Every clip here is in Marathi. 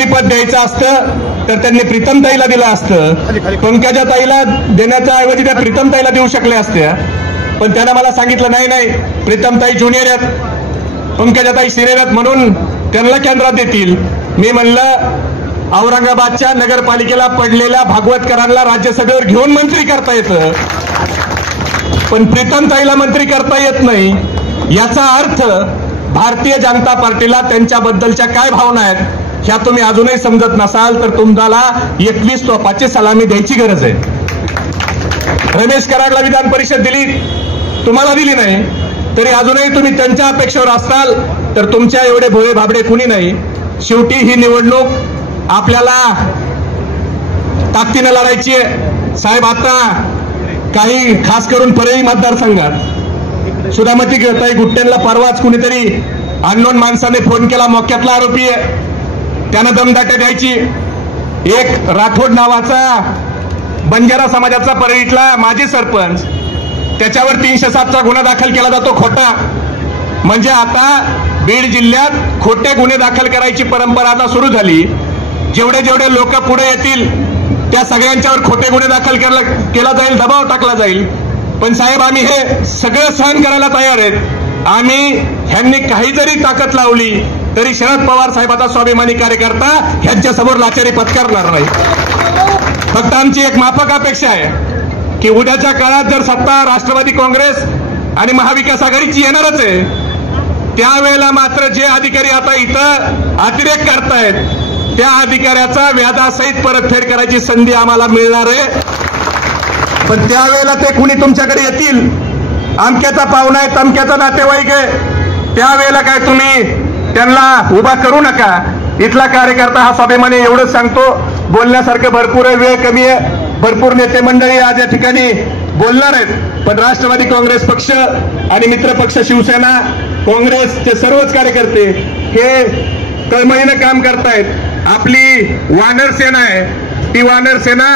मंत्रिपद द्यायचं असतं तर त्यांनी प्रीतमताईला दिलं असतं. पंकजाताईला देण्याच्या ऐवजी त्या प्रीतमताईला देऊ शकल्या असत्या. पण त्यानं मला सांगितलं नाही, प्रीतमताई ज्युनियर आहेत, पंकजाताई सिनियर आहेत, म्हणून त्यांना केंद्रात देतील. मी म्हणलं औरंगाबादच्या नगरपालिकेला पडलेल्या भागवतकरांना राज्यसभेवर घेऊन मंत्री करता येतं, पण प्रीतमताईला मंत्री करता येत नाही. याचा अर्थ भारतीय जनता पार्टीला त्यांच्याबद्दलच्या काय भावना आहेत ह्या तुम्ही अजूनही समजत नसाल तर तुम्हाला 21 तोफाची सलामी द्यायची गरज आहे. रमेश कराडला विधान परिषद दिली, तुम्हाला दिली नाही, तरी अजूनही तुम्ही त्यांच्या अपेक्षेवर असताल तर तुमच्या एवढे भोळे भाबडे कुणी नाही. शेवटी ही निवडणूक आपल्याला ताकदीने लढायची आहे साहेब. आता काही खास करून परळी मतदारसंघात सुधामती ताई गुट्टेंना परवाच कुणीतरी अननोन माणसाने फोन केला, मोक्यातला आरोपी आहे, त्यानं दमदाट्या द्यायची. एक राठोड नावाचा बंजारा समाजाचा परळीतला माजी सरपंच, त्याच्यावर 307चा गुन्हा दाखल केला जातो खोटा. म्हणजे आता बीड जिल्ह्यात खोटे गुन्हे दाखल करायची परंपरा आता सुरू झाली. जेवढे जेवढे लोक पुढे येतील त्या सगळ्यांच्यावर खोटे गुन्हे दाखल केला जाईल, दबाव टाकला जाईल. पण साहेब आम्ही हे सगळं सहन करायला तयार आहेत. आम्ही ह्यांनी काही जरी ताकद लावली तरी शरद पवार साहेबाचा स्वाभिमानी कार्यकर्ता ह्यांच्या समोर लाचारी पत्करणार नाही. फक्त आमची एक माफक अपेक्षा आहे की उद्याच्या काळात जर सत्ता राष्ट्रवादी काँग्रेस आणि महाविकास आघाडीची येणारच आहे, त्यावेळेला मात्र जे अधिकारी आता इथं अतिरेक करतायत त्या अधिकाऱ्याचा व्याजासहित परतफेड करायची संधी आम्हाला मिळणार आहे. पण त्यावेळेला ते कुणी तुमच्याकडे येतील, अमक्याचा पाहुणा आहे, तमक्याचा नातेवाईक आहे, त्यावेळेला काय तुम्ही त्यांना उभा करू नका. इथला कार्यकर्ता हा स्वाभिमानी एवढंच सांगतो. बोलण्यासारखं भरपूर आहे, वेळ कमी आहे, भरपूर नेते मंडळी आज या ठिकाणी बोलणार आहेत. पण राष्ट्रवादी काँग्रेस पक्ष आणि मित्र पक्ष शिवसेना काँग्रेसचे सर्वच कार्यकर्ते हे तळमळीनं काम करतायत. आपली वानर सेना आहे, ती वानर सेना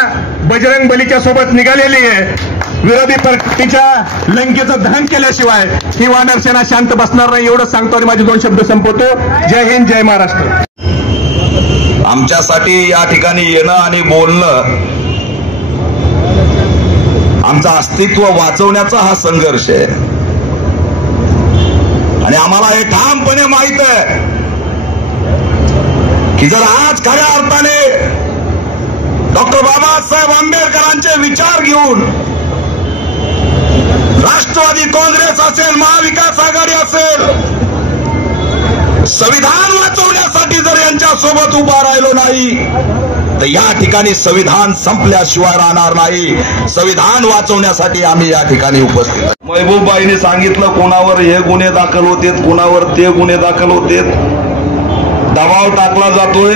बजरंग बलीच्या सोबत निघालेली आहे. विरोधी पार्टीच्या लंकेचं दहन केल्याशिवाय ही वानर सेना शांत बसणार नाही, एवढंच सांगतो आणि माझे 2 शब्द संपवतो. जय हिंद, जय महाराष्ट्र. आमच्यासाठी या ठिकाणी येणं आणि बोलणं आमचं अस्तित्व वाचवण्याचा हा संघर्ष आहे. आणि आम्हाला हे ठामपणे माहित आहे की जर आज खऱ्या अर्थाने डॉक्टर बाबासाहेब आंबेडकरांचे विचार घेऊन राष्ट्रवादी काँग्रेस असेल, महाविकास आघाडी असेल, संविधान वाचवण्यासाठी जर यांच्या सोबत उभा राहिलो नाही तर या ठिकाणी संविधान संपल्याशिवाय राहणार नाही. संविधान वाचवण्यासाठी आम्ही या ठिकाणी उपस्थित. महबूबबाईंनी सांगितलं कोणावर हे गुन्हे दाखल होतेत, कोणावर ते गुन्हे दाखल होतेत, दबाव टाकला जातोय.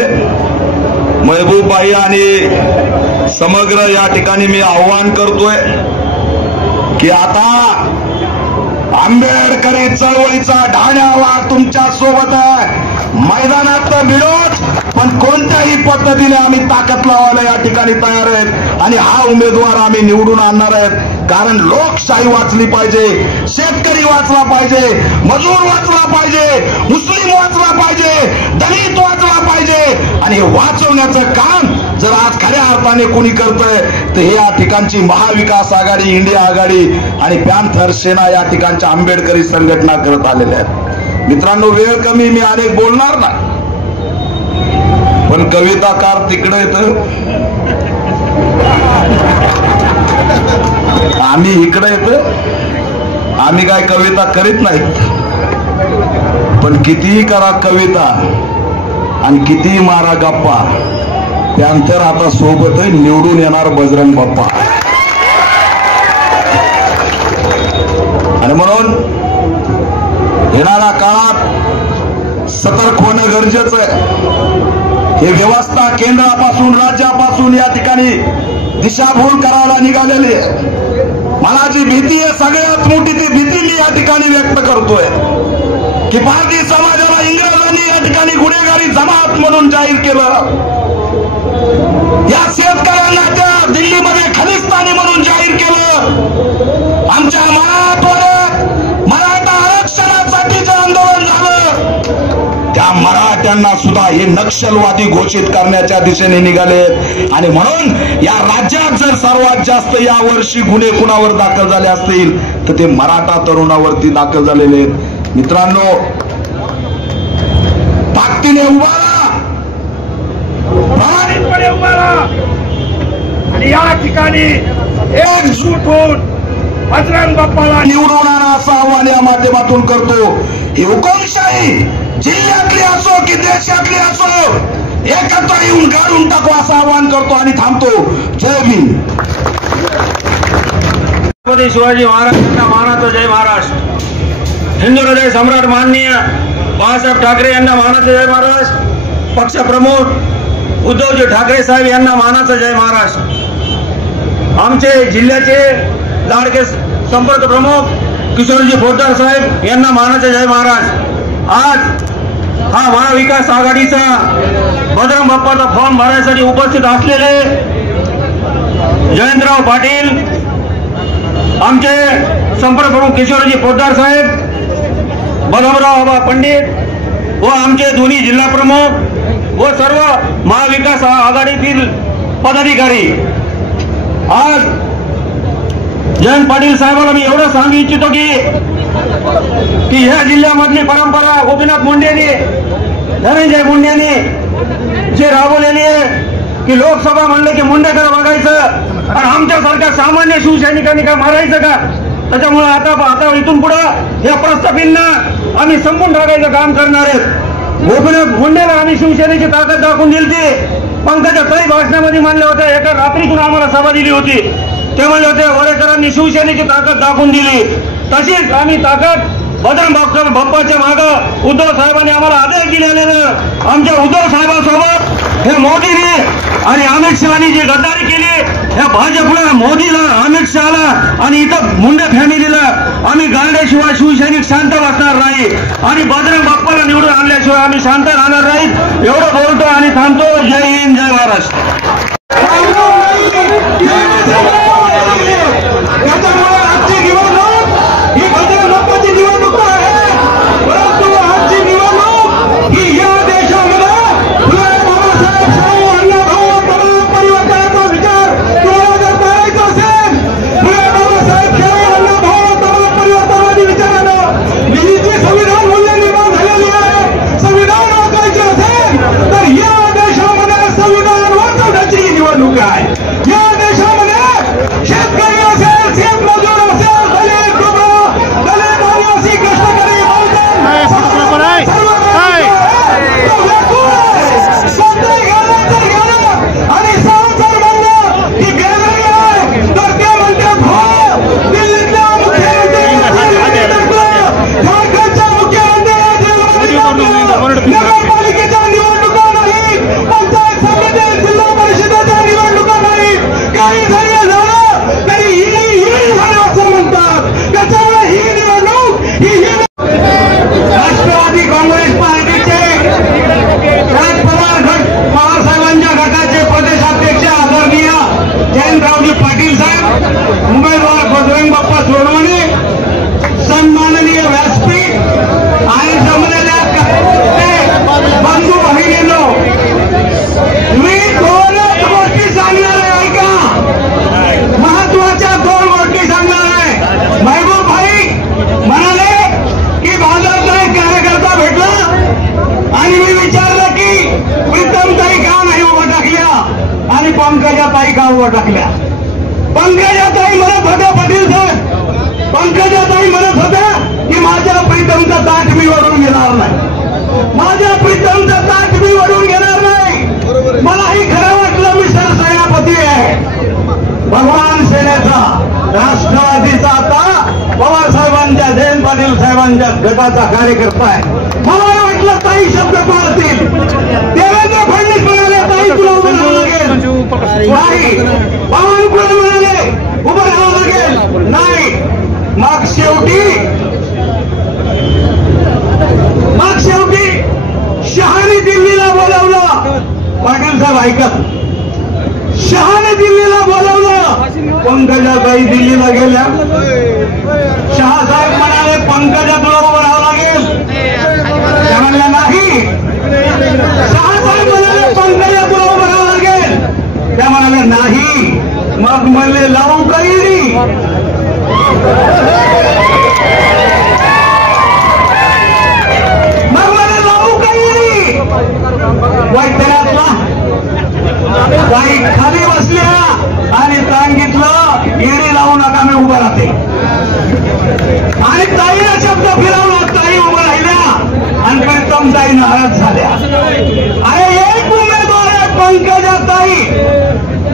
महबूबबाई आणि समग्र या ठिकाणी मी आव्हान करतोय की आता आंबेडकरी चळवळीचा ढाण्यावा तुमच्या सोबत आहे. मैदानात विरोध, पण कोणत्याही पद्धतीने आम्ही ताकद लावायला या ठिकाणी तयार आहेत आणि हा उमेदवार आम्ही निवडून आणणार आहेत. कारण लोकशाही वाचली पाहिजे, शेतकरी वाचला पाहिजे, मजूर वाचला पाहिजे, मुस्लिम वाचला पाहिजे, दलित वाचला पाहिजे. आणि हे वाचवण्याचं काम जर आज खऱ्या अर्थाने कोणी करतंय तर हे या ठिकाणची महाविकास आघाडी, इंडिया आघाडी आणि पॅन्थर सेना या ठिकाणच्या आंबेडकरी संघटना करत आलेल्या आहेत. मित्रांनो, वेळ कमी, मी अनेक बोलणार ना, पण कविताकार तिकडे येतं, आम्ही इकडे येतो. आम्ही काय कविता करीत नाहीत, पण कितीही करा कविता आणि कितीही मारा गप्पा, त्यानंतर आता सोबत निवडून येणार बजरंग बाप्पा. आणि म्हणून येणाऱ्या काळात सतर्क होणं गरजेचं आहे. हे व्यवस्था केंद्रापासून राज्यापासून या ठिकाणी दिशाभूल करायला निघालेली आहे. मला जी भीती आहे, सगळ्यात मोठी ती भीती मी या ठिकाणी व्यक्त करतोय की भारतीय समाजाला इंग्रजांनी या ठिकाणी गुन्हेगारी जमात म्हणून जाहीर केलं. या शेतकऱ्यांना त्या दिल्लीमध्ये खलिस्तानी म्हणून जाहीर केलं. आमच्या मराठवाड्यात मराठा आरक्षणासाठी जे आंदोलन झालं त्या मराठ्यांना सुद्धा हे नक्षलवादी घोषित करण्याच्या दिशेने निघाले. आणि म्हणून या राज्यात जर सर्वात जास्त या वर्षी गुन्हे कुणावर दाखल झाले असतील तर ते मराठा तरुणावरती दाखल झालेले आहेत. मित्रांनो, ताकदीने उभा राहा, प्रामाणिकपणे उभा राहा आणि या ठिकाणी एकजूट होऊन बजरंग बाप्पाला निवडून आणा असं आव्हान या माध्यमातून करतो. ही हुकुमशाही जिल्ह्यातली असो की देशातली असो एकत्र येऊन गाडून टाकू असं आवाहन करतो आणि थांबतो. जय भीम. छत्रपती शिवाजी महाराजांना मानाचा जय महाराष्ट्र. हिंदू हृदय सम्राट माननीय बाळासाहेब ठाकरे यांना मानाचा जय महाराष्ट्र. पक्षप्रमुख उद्धवजी ठाकरे साहेब यांना मानाचा जय महाराष्ट्र. आमचे जिल्ह्याचे लाडके संपर्क प्रमुख किशोरजी पोतदार साहेब यांना मानाचा जय महाराष्ट्र. आज हा महाविकास आघाडीचा बजरंग बाप्पाचा फॉर्म भरण्यासाठी उपस्थित असलेले जयंतराव पाटील, आमचे संपर्क प्रमुख किशोरजी पोतदार साहेब, बलवराव बाबा पंडित व आमचे दोन्ही जिल्हा प्रमुख व सर्व महाविकास आघाडीतील पदाधिकारी. आज जयंत पाटील साहेबांना मी एवढं सांगू इच्छितो की ह्या जिल्ह्यामधली परंपरा गोपीनाथ मुंडेंनी, धनंजय मुंडेंनी जे राबवलेली आहे की लोकसभा म्हणले की मुंडेकडे बघायचं आणि आमच्यासारख्या सामान्य शिवसैनिकांनी काय मारायचं का. त्याच्यामुळे आता इथून पुढं या प्रस्थापितांना आम्ही संपून टाकायचं काम करणार आहेत. गोपीनाथ मुंडेला आम्ही शिवसेनेची ताकद दाखवून दिली होती. पंकजाताई भाषणामध्ये म्हणले होते, एका रात्रीतून आम्हाला सभा दिली होती, ते म्हणले होते वडेकरांनी शिवसेनेची ताकद दाखवून दिली. तशीच आम्ही ताकद बजरंग बाप्पाच्या मागं उद्धव साहेबांनी आम्हाला आदेश दिलेले. आमच्या उद्धव साहेबांसोबत हे मोदीने आणि अमित शहानी जी गद्दारी केली, या भाजपला, मोदीला, अमित शहाला आणि इथं मुंडे फॅमिलीला आम्ही गाळल्याशिवाय शिवसैनिक शांत बसणार नाही आणि बजरंग बाप्पाला निवडून आणल्याशिवाय आम्ही शांत राहणार नाहीत. एवढं बोलतो आणि थांबतो. जय हिंद, जय महाराष्ट्र. पंकजाताई का उभं टाकल्या. पंकजाताई म्हणत होत्या, पाटील साहेब, पंकजाताई म्हणत होत्या की माझ्या प्रीतमचा ताट मी वडून घेणार नाही, माझ्या प्रीतमचा ताट मी वडून घेणार नाही. मलाही खरं वाटलं मी सरसेनापती आहे, भगवान सेनेचा, राष्ट्रवादीचा आता पवार साहेबांच्या, जयंत पाटील साहेबांच्या गटाचा कार्यकर्ता आहे. मला वाटलं ताई शब्द पाळतील. देवेंद्र फडणवीस म्हणाले ताई तुला उभं राहावं लागेल, नाही. बावनकुळे म्हणाले उभं राहावं लागेल, नाही. मग शेवटी शहाने दिल्लीला बोलावलं. पाटील साहेब ऐकत, शहाने दिल्लीला बोलावलं. पंकजाताई दिल्लीला गेल्या. शहा साहेब म्हणाले पंकजा तुला उभं राहावं लागेल. त्या म्हणल्या नाही. साहेब म्हणाले पंकजा तुला उभं राहावं लागेल. त्या म्हणाल्या नाही. मग म्हणले लावू काही मग मला लावू काही वैद्यनाथला बाई खाली बसल्या आणि सांगितलं येडी लावू नका मी उभं राहते. आणि ताईला शब्द फिरवला. ताई उभं राहिल्या आणि प्रीतम ताई नाराज झाल्या. अरे एक उमेदवार आहे पंकजा ताई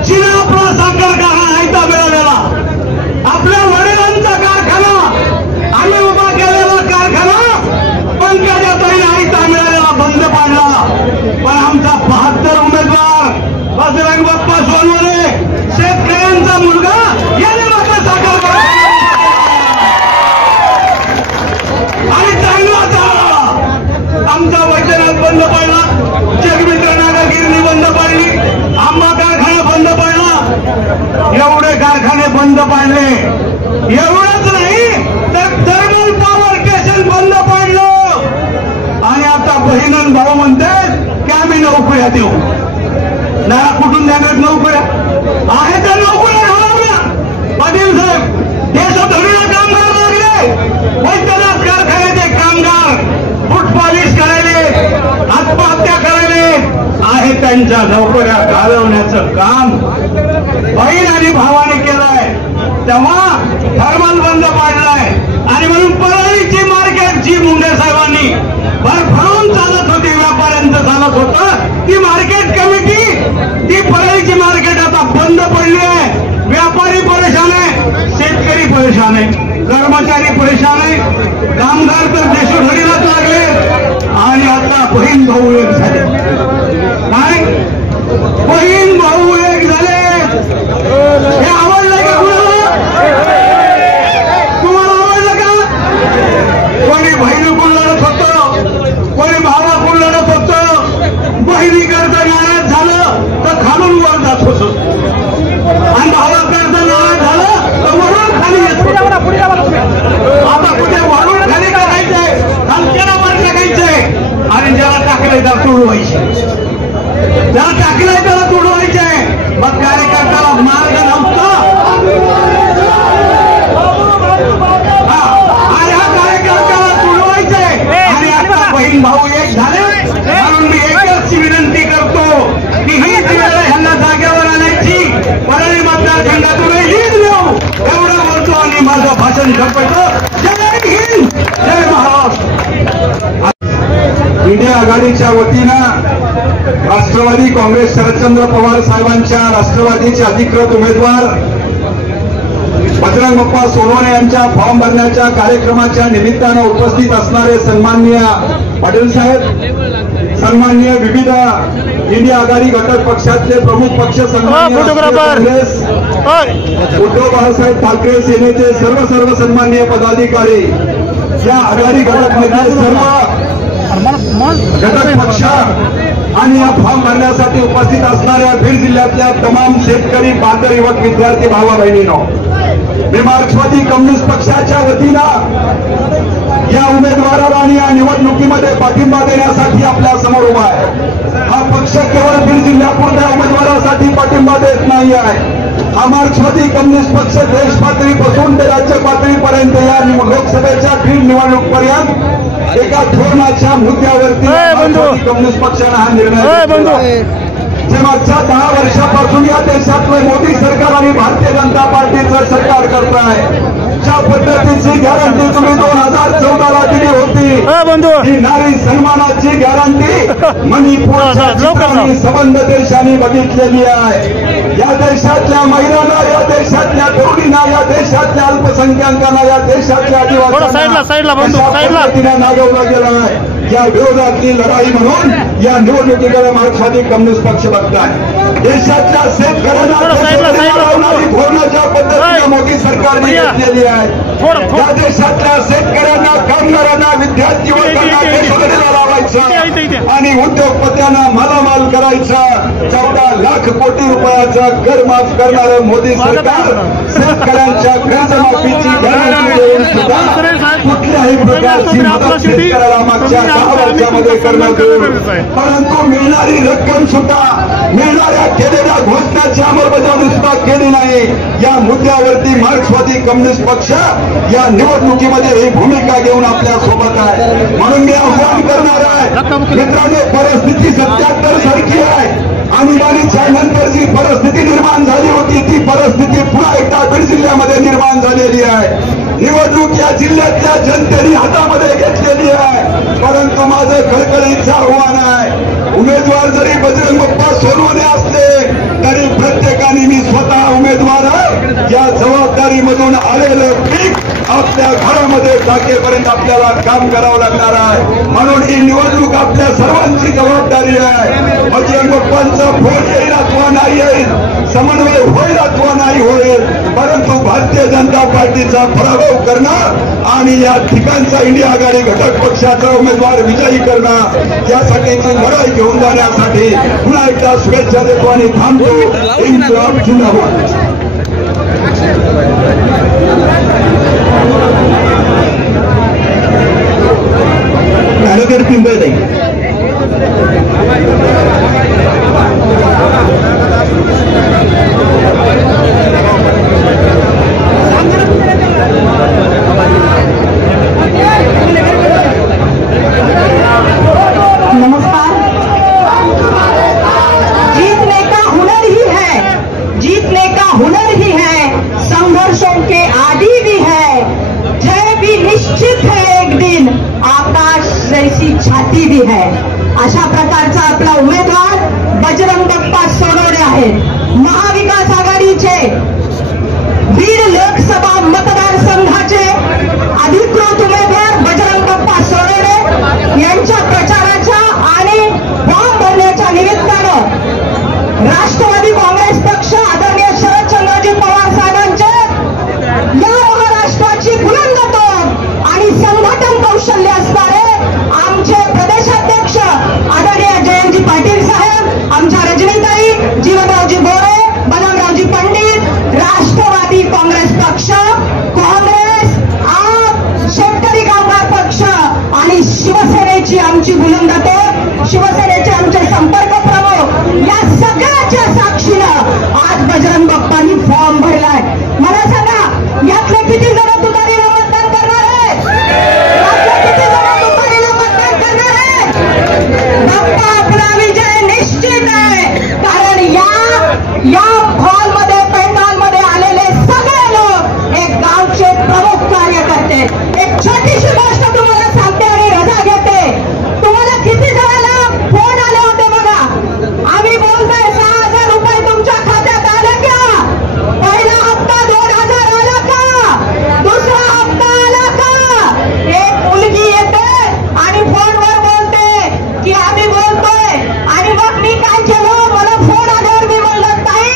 जिला आपला साखर कारखाना आयता मिळालेला. आपल्या वडिलांचा कारखाना आम्ही उभा केलेला कारखाना पंकजा ताईला आयता मिळालेला बंद पाडला. पण आमचा 72 उमेदवार बजरंग बाप्पा सोनवणे शेतकऱ्यांचा मुलगा याने मात्र साखर कारखाना आणि चांगला झाला. आमचा वैद्यनाथ बंद पाडला. जगमित्र नागागिरी बंद पाडली. आंबा कारखाना बंद पाडला. एवढे कारखाने बंद पाडले. एवढंच नाही तर थर्मल पॉवर स्टेशन बंद पाडलं. आणि आता बहिण भाऊ म्हणतात की आम्ही नोकऱ्या देऊ. ना कुठून देणार नोकऱ्या आहे तर नोकऱ्या घालवल्या. पाटील साहेब देशोधडीला कामगार लागले. वैद्यनाथ कारखान्याचे कामगार फूट पॉलिश करायले आत्महत्या करायले आहे. त्यांच्या नोकऱ्या घालवण्याचं काम बहीण आणि भावाने केलंय. तेव्हा थर्मल बंद पाडलाय. आणि म्हणून परळीची मार्केट जी मुंडे साहेबांनी भरभरून चालत होती व्यापाऱ्यांचं चालत होतं ती मार्केट कमिटी ती परळीची मार्केट आता बंद पडली आहे. व्यापारी परेशान आहे. शेतकरी परेशान आहे. कर्मचारी परेशान आहे. कामगार तर देशोधडीलाच लागले. आणि आता बहीण भाऊ एक झाले. काय बहीण भाऊ एक झाले. हे आवडलं का तुम्हाला आवडलं का? कोणी बहिणीकडून लढत होतं. कोणी भावाकडून लढत होतं. बहिणीकडचं नाराज झालं तर खालून वर जात होतं. आणि भावाकडचं नाराज झालं तर वरून खाली येत होतं. आता कुठे वरून खाली टाकायचंय हलक्याला वर टाकायचंय. आणि ज्याला टाकलंय त्याला तोडवायचे. ज्याला टाकलंय त्याला तोडवायचंय. मग कार्यकर्त्याला मार्ग नव्हता. आणि हा कार्यकर्त्याला तोडवायचंय. आणि आता बहीण भाऊ एक झाले. म्हणून मी एकच विनंती करतो की हीच वेळ ह्यांना जागेवर आणायची. परळी मतदारसंघातून हीच देऊ एवढं बोलतो आणि माझं भाषण संपवतो. जय हिंद जय महाराष्ट्र. इंडिया आघाडीच्या वतीनं राष्ट्रवादी काँग्रेस शरदचंद्र पवार साहेबांच्या राष्ट्रवादीचे अधिकृत उमेदवार बजरंग बाप्पा सोनवणे यांच्या फॉर्म भरण्याच्या कार्यक्रमाच्या निमित्तानं उपस्थित असणारे सन्माननीय पाटील साहेब, सन्माननीय विविध इंडिया आघाडी घटक पक्षातले प्रमुख पक्ष सन्माननीय काँग्रेस उद्धव बाळासाहेब ठाकरे सेनेचे सर्व सन्माननीय पदाधिकारी, या आघाडी घटकमधले सर्व घटक पक्ष आणि या फॉर्म भरण्यासाठी उपस्थित असणाऱ्या बीड जिल्ह्यातल्या तमाम शेतकरी, बांधव, युवक, विद्यार्थी भावा बहिणींनो, मी मार्क्सवादी कम्युनिस्ट पक्षाच्या वतीनं या उमेदवाराला आणि या निवडणुकीमध्ये पाठिंबा देण्यासाठी आपल्या समोर उभा आहे. हा पक्ष केवळ बीड जिल्ह्यापुरत्या उमेदवारासाठी पाठिंबा देत नाही आहे. हा मार्क्सवादी कम्युनिस्ट पक्ष देश पातळीपासून ते राज्य पातळीपर्यंत या लोकसभेच्या बीड निवडणूकपर्यंत एका धोरणाच्या मुद्द्यावरती कम्युनिस्ट पक्षाने हा निर्णय घेतला. जे मागच्या 10 वर्षापासून या देशातलं मोदी सरकार आणि भारतीय जनता पार्टीचं सरकार करत आहे. ज्या पद्धतीची गॅरंटी तुम्ही 2014ला दिली होती, ही नारी सन्मानाची गॅरंटी मणिपूरच्या ठिकाणी संबंध देशांनी बघितलेली आहे. या देशातल्या महिलांना, या देशातल्या तरुणींना, या देशातल्या अल्पसंख्याकांना, या देशातल्या आदिवासींना नागवलं गेलं आहे. या विरोधातली लढाई म्हणून या निवडणुकीकडे मार्क्सवादी कम्युनिस्ट पक्ष बघताय. देशातल्या शेतकऱ्यांना लावणारी धोरणं ज्या पद्धतीने मोदी सरकारने घेतलेली आहे, या देशातल्या शेतकऱ्यांना, कामगारांना, विद्यार्थी वर्गांना देशोधडीला लावायचं आणि उद्योगपत्यांना मालामाल करायचं. 14 लाख कोटी रुपयाचं कर माफ करणारं मोदी सरकार शेतकऱ्यांच्या कर्जमाफीची गॅरंटी देऊन सुद्धा कुठल्याही प्रकारची मदत शेतकऱ्याला मागच्या 6 वर्षामध्ये करण्यात येईल. परंतु मिळणारी रक्कम सुद्धा मिळणाऱ्या केलेल्या घोषणाची अंमलबजावणी सुद्धा केली नाही. या मुद्द्यावरती मार्क्सवादी कम्युनिस्ट पक्ष या निवडणुकीमध्ये ही भूमिका घेऊन आपल्या सोबत आहे. म्हणून मी आव्हान करणार आहे मित्रांनो, परिस्थिती 77 सारखी आहे. आणीबाणीच्या नंतर जी परिस्थिती निर्माण झाली होती ती परिस्थिती पुन्हा एकदा बीड जिल्ह्यामध्ये निर्माण झालेली आहे. निवडणूक या जिल्ह्यातल्या जनतेने हातामध्ये घेतलेली आहे. परंतु माझं कळकळीचं आव्हान आहे, उमेदवार जरी बजरंग बाप्पा सोनवणे असले तरी प्रत्येकाने मी स्वतः उमेदवार आहे या जबाबदारीमधून आलेलं पीक आपल्या घरामध्ये टाकेपर्यंत आपल्याला काम करावं लागणार आहे. म्हणून ही निवडणूक आपल्या सर्वांची जबाबदारी आहे. बजरंग बाप्पांचा फोन येईल अथवा नाही येईल, समन्वय होईल अथवा नाही होईल, परंतु भारतीय जनता पार्टीचा पराभव करणं आणि या ठिकाणचा इंडिया आघाडी घटक पक्षाचा उमेदवार विजयी करणं यासाठीची लढाई घेऊन जाण्यासाठी पुन्हा एकदा शुभेच्छा देतो आणि थांबतो. इन्क्लाब जिंदाबाद. ॲडव्होकेट पिंपळताई. नमस्कार. जीतने का हुनर ही है, जीतने का हुनर ही है, संघर्षों के आदी भी है, जय भी निश्चित है एक दिन, आकाश जैसी छाती भी है. अशा प्रकारचा आपला उमेदवार बजरंग बाप्पा सोनवणे आहेत. महाविकास आघाडीचे बीड लोकसभा मतदारसंघाचे अधिकृत उमेदवार बजरंग बाप्पा सोनवणे यांच्या प्रचाराच्या आणि फॉर्म भरण्याच्या निमित्तानं राष्ट्रवादी काँग्रेस पक्ष आदरणीय शरदचंद्रजी पवार साहेबांचे या महाराष्ट्राची बुलंद तोड आणि संघटन कौशल्य असणारे आमचे प्रदेशाध्यक्ष आदरणीय जयंतजी पाटील साहेब, आमच्या रजनीताई, जीवनरावजी बोरे, बलरामरावजी पंडित, राष्ट्रवादी काँग्रेस पक्ष, काँग्रेस, आप, शेतकरी कामगार पक्ष आणि शिवसेनेची आमची बुलंद तोड, शिवसेनेचे आमचे संपर्क प्रमुख या सगळ्याच्या साक्षीनं आज बजरंग बाप्पांनी फॉर्म भरलाय. मला सांगा यातले किती जण तुतारीला मतदान करणार आहे? यातले किती जण तुतारीला मतदान करणार आहे? बाप्पा आपला विजय निश्चित आहे. कारण या हॉलमध्ये पेंडॉलमध्ये आलेले सगळे लोक एक गावचे प्रमुख कार्यकर्ते. एक छोटीशी गोष्ट तुम्हाला सांगते आणि रजा घेते. तुम्हाला किती जणांना फोन आले होते बघा, आम्ही बोलतोय 6,000 रुपये तुमच्या खात्यात आले का? पहिला हप्ता 2,000 आला का? दुसरा हप्ता आला का? एक मुलगी येते आणि फोनवर बोलते की आम्ही बोलतोय आणि मग मी काय केलं, मला फोन आल्यावर मी म्हणलं ताई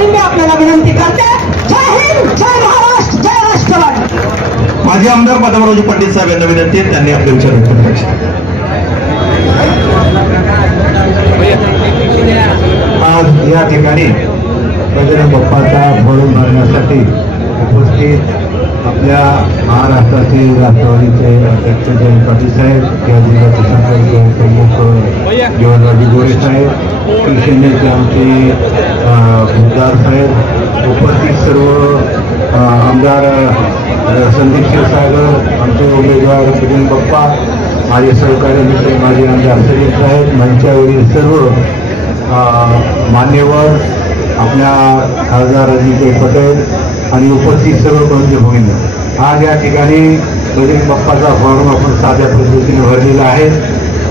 एवढी मी आपल्याला विनंती करते. जय हिंद, जय महाराष्ट्र, जय राष्ट्रवादी. माजी आमदार बदामरावजी पंडित साहेब यांना विनंती आहे, त्यांनी आपले विचार व्यक्त करायचे. आज या ठिकाणी बजरंग बाप्पाचा फळून मारण्यासाठी उपस्थित आपल्या महाराष्ट्राचे राष्ट्रवादीचे अध्यक्ष जयंत पाटील साहेब, या जिल्ह्याचे संघटनेचे प्रमुख जीवनराजे गोरे साहेब, शिवसेनेचे आमचे खुद्दार साहेब, उपस्थित सर्व आमदार संदीप क्षीरसागर, आमचे उमेदवार बजरंग बाप्पा, माझे सहकारी मित्र माजी आमदार सलीम साहेब, मंचावरील सर्व मान्यवर, आपल्या खासदार अजितभाई पटेल आणि उपस्थित सर्व बंधू भगिनी, आज या ठिकाणी बजरंग बाप्पाचा फॉर्म आपण साध्या पद्धतीने भरलेला आहे.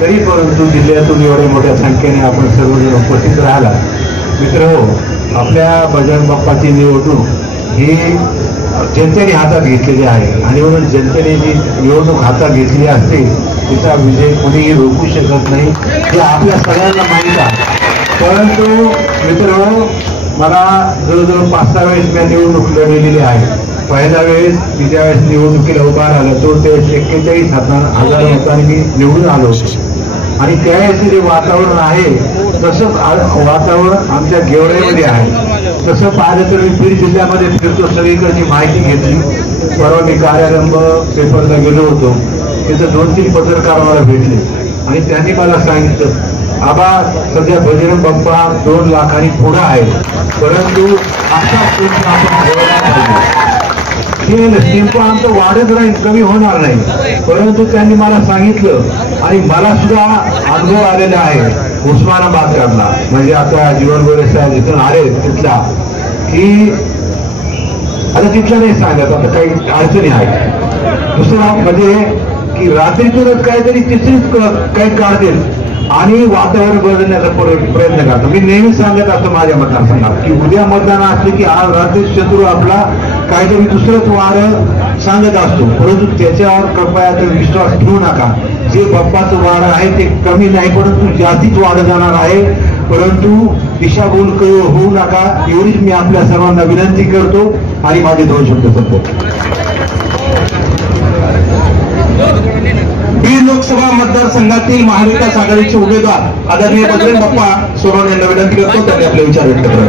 तरी परंतु जिल्ह्यातून एवढ्या मोठ्या संख्येने आपण सर्वजण उपस्थित राहिला. मित्रहो, आपल्या बजरंग बाप्पाची निवडणूक ही जनतेने हातात घेतलेली आहे आणि म्हणून जनतेने जी निवडणूक हातात घेतली असते तिचा विजय कोणीही रोखू शकत नाही, हे आपल्या सगळ्यांना माहीत आहे. परंतु मित्रहो, मला जवळजवळ 5-6 वेळेस मी निवडणूक लढलेली आहे. पहिल्या वेळेस मी ज्यावेळेस निवडणुकीला उभा राहिलो तो त्यावेळेस 41,000 मतांनी मी निवडून आलो आणि त्यावेळेस जे वातावरण आहे तसंच वातावरण आमच्या गेवड्यामध्ये आहे. तसं पाहिलं तर मी बीड जिल्ह्यामध्ये फिरतो, सगळीकडची माहिती घेतली. परवा मी कार्यारंभ पेपरला गेलो होतो, तिथं 2-3 पत्रकार मला भेटले आणि त्यांनी मला सांगितलं, आबा सध्या बजरंग बाप्पा 2 लाखांनी पुढे आहे, परंतु असाच नेमकं आमचं वाढत राहील, कमी होणार नाही. परंतु त्यांनी मला सांगितलं आणि मला सुद्धा अनुभव आलेला आहे उस्मानाबाद कडला, म्हणजे आता जीवन गोरे साहेब जिथून आले तिथला, की आता तिथला नाही सांगत, आता काही अडचणी आहेत. दुसरा म्हणजे की रात्रीतूनच काहीतरी तिसरीच काही काढतील आणि वातावरण बदलण्याचा प्रयत्न करतो. मी नेहमी सांगत असतो माझ्या मतदारसंघात की उद्या मतदान असले की आज रात्री शत्रू आपला काहीतरी दुसरंच वारं सांगत असतो, परंतु त्याच्यावर कृपया तर विश्वास ठेवू नका. जे बाप्पाचं वारं आहे ते कमी नाही परंतु जास्तीच वाढत जाणार आहे. परंतु दिशाभूल होऊ नका, एवढीच मी आपल्या सर्वांना विनंती करतो आणि माझे 2 शब्द संपवतो. बीड लोकसभा मतदारसंघातील महाविकास आघाडीचे उमेदवार आदरणीय बजरंग बाप्पा सोनवणे यांना विनंती करतो, त्यांनी आपले विचार व्यक्त करावे.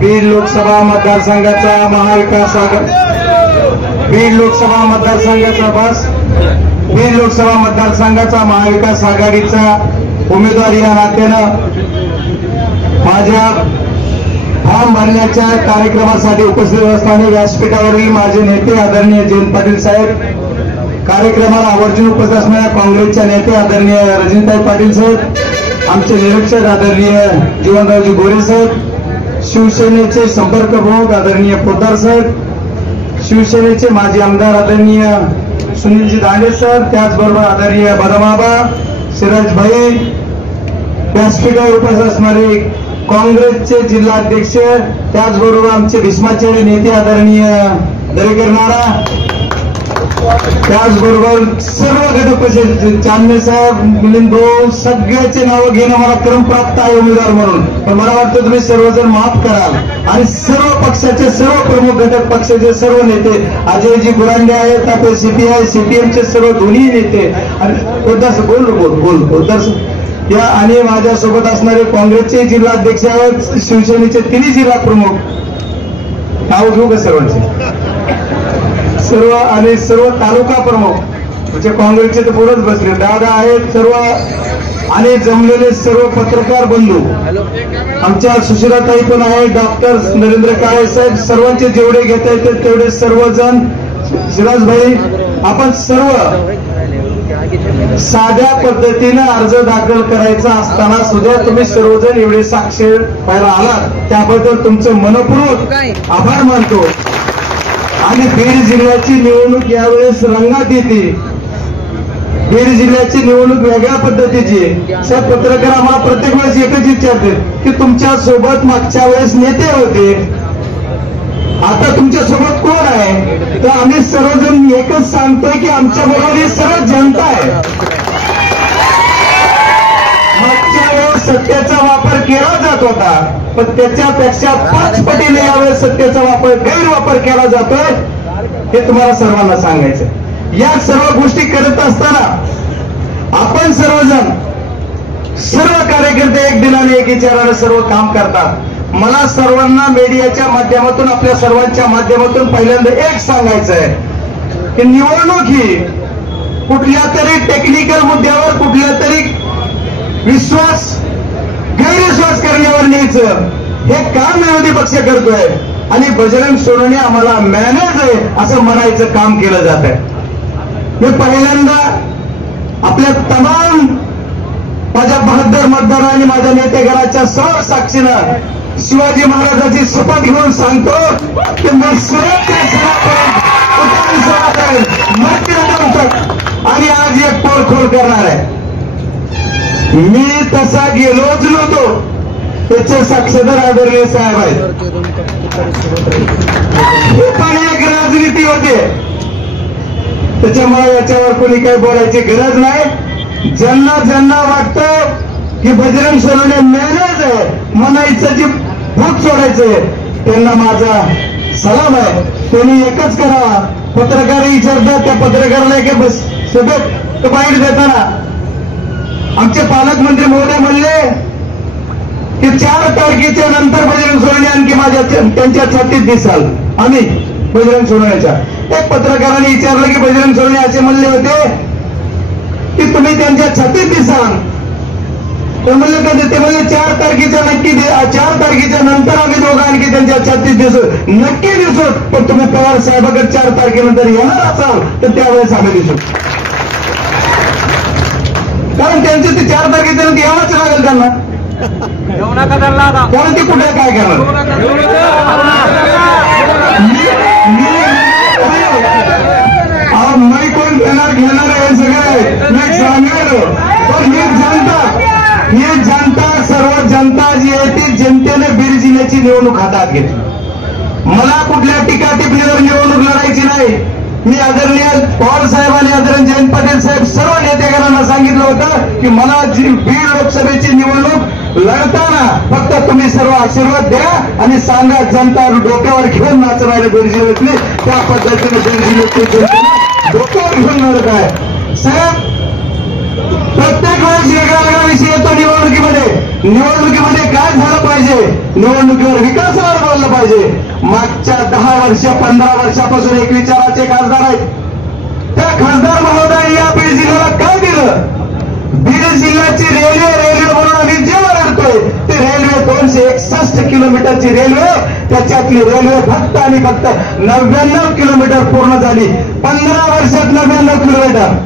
बीड लोकसभा मतदारसंघाचा महाविकास आघाडी, बीड लोकसभा मतदारसंघाचा महाविकास आघाडीचा उमेदवार या नात्यानं माझ्या फॉर्म भरण्याच्या कार्यक्रमासाठी उपस्थित असताना व्यासपीठावरील माझे नेते आदरणीय जयंत पाटील साहेब, कार्यक्रमाला आवर्जून उपस्थित असणाऱ्या काँग्रेसच्या नेते आदरणीय रजनीताई पाटील साहेब, आमचे निरीक्षक आदरणीय जीवनरावजी गोरे साहेब, शिवसेनेचे संपर्क प्रमुख आदरणीय पोद्दार साहेब, शिवसेनेचे माजी आमदार आदरणीय सुनीलजी दांडे सर, त्याचबरोबर आदरणीय बदामाबा, सिराज भाई, व्यासपीठावर उपस्थित असणारे काँग्रेसचे जिल्हाध्यक्ष, त्याचबरोबर आमचे भीष्माचार्य नेते आदरणीय दरेकर नाना, त्याचबरोबर सर्व घटक चांदणे साहेब, मिलिंद भाऊ, सगळ्याचे नावं घेणं मला क्रम प्राप्त आहे उमेदवार म्हणून, पण मला वाटतं तुम्ही सर्वजण माफ कराल आणि सर्व पक्षाचे सर्व प्रमुख घटक पक्षाचे सर्व नेते, अजयजी गुरांडे आहेत, आपले CPI CPMचे सर्व दोन्ही नेते आणि पोद्दार या आणि माझ्यासोबत असणारे काँग्रेसचे जिल्हाध्यक्ष आहेत, शिवसेनेचे 3 जिल्हा प्रमुख, नाव घेऊ का सर्वांचे, सर्व आणि सर्व तालुका प्रमुख म्हणजे काँग्रेसचे तर पुढेच बसले दादा आहेत सर्व आणि जमलेले सर्व पत्रकार बंधू, आमच्या सुशीलाताई पण आहे, डॉक्टर नरेंद्र काळे साहेब, सर्वांचे जेवढे घेता येते तेवढे सर्वजण, सिराजभाई, आपण सर्व साध्या पद्धतीने अर्ज दाखल करायचा असताना सुद्धा तुम्ही सर्वजण एवढे साक्षर व्हायला आलात त्याबद्दल तुमचं मनपूर्वक आभार मानतो. आणि बीड जिल्ह्याची निवडणूक यावेळेस रंगात येते. बीड जिल्ह्याची निवडणूक वेगळ्या पद्धतीची आहे. साहेब पत्रकार आम्हाला प्रत्येक वेळेस एकच विचारते की तुमच्या सोबत मागच्या वेळेस नेते होते, आता तुमच्या सोबत कोण आहे. आम्ही सर्वजण एकच सांगतोय की आमच्या बरोबर ही सर्व जनता आहे. मागच्या वेळेस सत्तेचा वापर केला जात होता, पण त्याच्यापेक्षा 5 पटीने यावेळेस सत्तेचा वापर गैरवापर केला जातोय, हे तुम्हाला सर्वांना सांगायचं. या सर्व गोष्टी करत असताना आपण सर्वजण सर्व कार्यकर्ते एक दिलाने एक विचाराने सर्व काम करतात. मला सर्वांना मीडियाच्या माध्यमातून आपल्या सर्वांच्या माध्यमातून पहिल्यांदा एक सांगायचं आहे की निवडणूक ही कुठल्या तरी टेक्निकल मुद्द्यावर कुठल्या तरी विश्वास गैरविश्वास करण्यावर न्यायचं हे काम विरोधी पक्ष करतोय आणि बजरंग सोनवणे आम्हाला मॅनेज आहे असं म्हणायचं काम केलं जात आहे. मी पहिल्यांदा आपल्या तमाम माझ्या बहादर मतदारांनी माझ्या नेतेगणाच्या सर्व साक्षीनं शिवाजी महाराजांची शपथ घेऊन सांगतो की मी आणि आज एक पोळखोल करणार आहे. मी तसा गेलोच नव्हतो, त्याचे साक्षीदार आदरणीय साहेब आहेत. पण एक राजनीती होते, त्याच्यामुळे याच्यावर कोणी काही बोलायची गरज नाही. ज्यांना ज्यांना वाटतं की बजरंग सोनवणे मॅनेज आहे म्हणायचं, जी भूक सोडायचंय, त्यांना माझा सलाम आहे. त्यांनी एकच करा. पत्रकार विचारतात, त्या पत्रकाराला एक बस सतत बाईट देताना आमचे पालकमंत्री महोदय म्हणले की 4 तारखेच्या नंतर बजरंग सोनवणे आणखी माझ्या त्यांच्या छातीत दिसाल. आम्ही बजरंग सोनवण्याच्या एक पत्रकाराने विचारलं की बजरंग सोनवणे असे म्हणले होते की तुम्ही त्यांच्या छातीत दिसाल. तर म्हणले कधी? ते म्हणले 4 तारखेच्या नक्की 4 तारखेच्या नंतर आम्ही दोघं आणखी त्यांच्या छातीत दिसू, नक्की दिसू. पण तुम्ही पवार साहेबाकडे 4 तारखेनंतर येणार असाल तर त्यावेळेस आम्ही दिसू. कारण त्यांचे ते 4 तारखेच्या नंतर यावंच लागेल त्यांना. कारण ते कुठे काय करणार? मी कोण घेणार आहे सगळे मी सांगणार. पण ही जनता सर्व जनता जी आहे ती जनतेने बीड जिल्ह्याची निवडणूक हातात घेतली. मला कुठल्या टीका टिप्पणीवर निवडणूक लढायची नाही. मी आदरणीय पवार साहेब आणि आदरणीय जयंत पाटील साहेब सर्व नेतेकरांना सांगितलं होतं की मला जी बीड लोकसभेची निवडणूक लढताना फक्त तुम्ही सर्व आशीर्वाद द्या आणि सांगा जनता डोक्यावर घेऊन नाच राहिले बीड जिल्ह्यातली, त्या पद्धतीने बीड जिल्ह्यातली जनतेने डोक्यावर घेऊन लढत आहे. साहेब प्रत्येक वेळेस वेगळा वेगळा विषय येतो निवडणुकीमध्ये. निवडणुकीमध्ये काय झालं पाहिजे, निवडणुकीवर विकासावर बोललं पाहिजे. मागच्या 10 वर्ष 15 वर्षापासून एक विचाराचे खासदार आहेत. त्या खासदार महोदयांनी या बीड जिल्ह्याला काय दिलं? बीड जिल्ह्याची रेल्वे म्हणून आम्ही जे ओरडतोय ते रेल्वे 261 किलोमीटरची रेल्वे, त्याच्यातली रेल्वे फक्त आणि फक्त 99 किलोमीटर पूर्ण झाली. 15 वर्षात 99 किलोमीटर.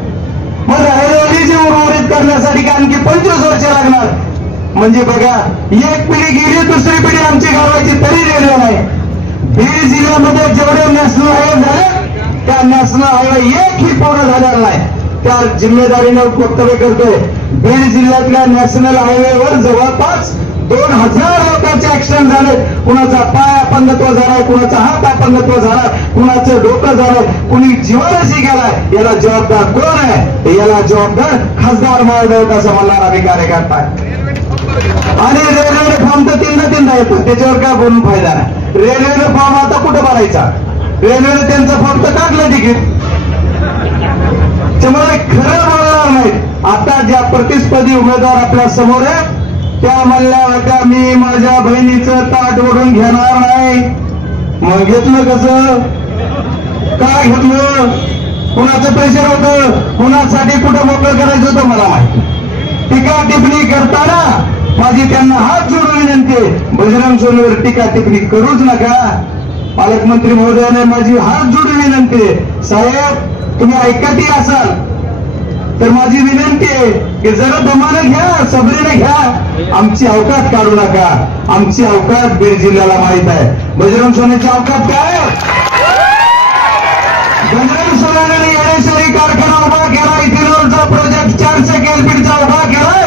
मग राहिलेली जी उर्वरित करण्यासाठी आणखी 25 वर्ष लागणार. म्हणजे बघा, एक पिढी गेली, दुसरी पिढी आमची घालवायची तरी रेल्वे नाही. बीड जिल्ह्यामध्ये जेवढे नॅशनल हायवे झाले त्या नॅशनल हायवे एकही पूर्ण झालेला नाही. त्या जिम्मेदारीनं वक्तव्य करतोय. बीड जिल्ह्यातल्या नॅशनल हायवेवर जवळपास 2000 लोकांचे ऍक्सिडेंट झाले. कुणाचा पाय अपंगत्व झालाय, कुणाचा हात अपंगत्व झालाय, कुणाचं डोकं झालंय, कुणी जीवाशी गेलाय. याला जबाबदार कोण आहे? याला जबाबदार खासदार महोदय असं म्हणणार आम्ही कार्यकर्ता आहे. आणि रेल्वेने फॉर्म तर तीनदा येतो, त्याच्यावर काय बोलून फायदा नाही. रेल्वेने फॉर्म आता कुठं भरायचा? रेल्वेने त्यांचा फॉर्म तर काढलं तिकीट. त्यामुळे खरं बोलणार नाहीत. आता ज्या प्रतिस्पर्धी उमेदवार आपल्या समोर आहे त्या म्हणल्या होत्या मी माझ्या बहिणीचं ताट ओढून घेणार नाही. मग घेतलं कसं? काय घेतलं? कुणाचं प्रेशर होतं? कुणासाठी कुठं मोकळं करायचं होतं मला माहिती. टीका टिप्पणी करताना माझी त्यांना हात जोडून विनंती आहे, बजरंग सोनवणेवर टीका टिप्पणी करूच नका. पालकमंत्री महोदयाने माझी हात जोडून विनंती आहे, साहेब तुम्ही ऐकतही असाल तर माझी विनंती आहे की जरा दमानं घ्या, सबरीने घ्या. आमची अवकात काढू नका. आमची अवकात बीड जिल्ह्याला माहित आहे. बजरंग सोनवणेची अवकात काय? बजरंग सोनवणेने येडेश्वरी कारखाना उभा केला, इथेनॉलचा प्रोजेक्ट 400 केलपीडचा उभा केलाय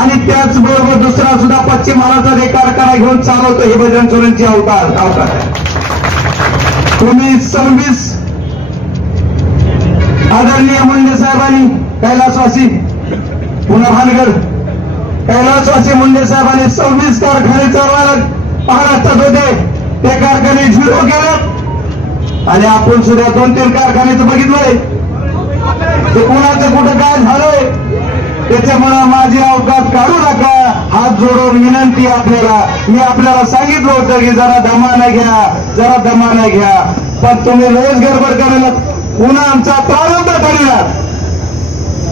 आणि त्याचबरोबर दुसरा सुद्धा पश्चिम महाराष्ट्रात एक कारखाना घेऊन चालवतो. ही बजरंग सोनवणेची अवकात आहे. तुम्ही 26 आदरणीय मुंडे साहेबांनी कैलासवासी पुन्हा भानगड कैलासवासी मुंडे साहेबांनी 26 कारखाने चालवायला महाराष्ट्रात होते, ते कारखाने 0 केले आणि आपण सुद्धा 2-3 कारखान्याचं बघितलंय, ते कोणाचं कुठं काय झालंय. त्याच्यामुळे माझी अवकाश काढू नका, हात जोडून विनंती आपल्याला. मी आपल्याला सांगितलं होतं की जरा दमानं घ्या, जरा दमानं घ्या, पण तुम्ही लयच गडबड करायला. पुन्हा आमचा प्रारंभ ठरला.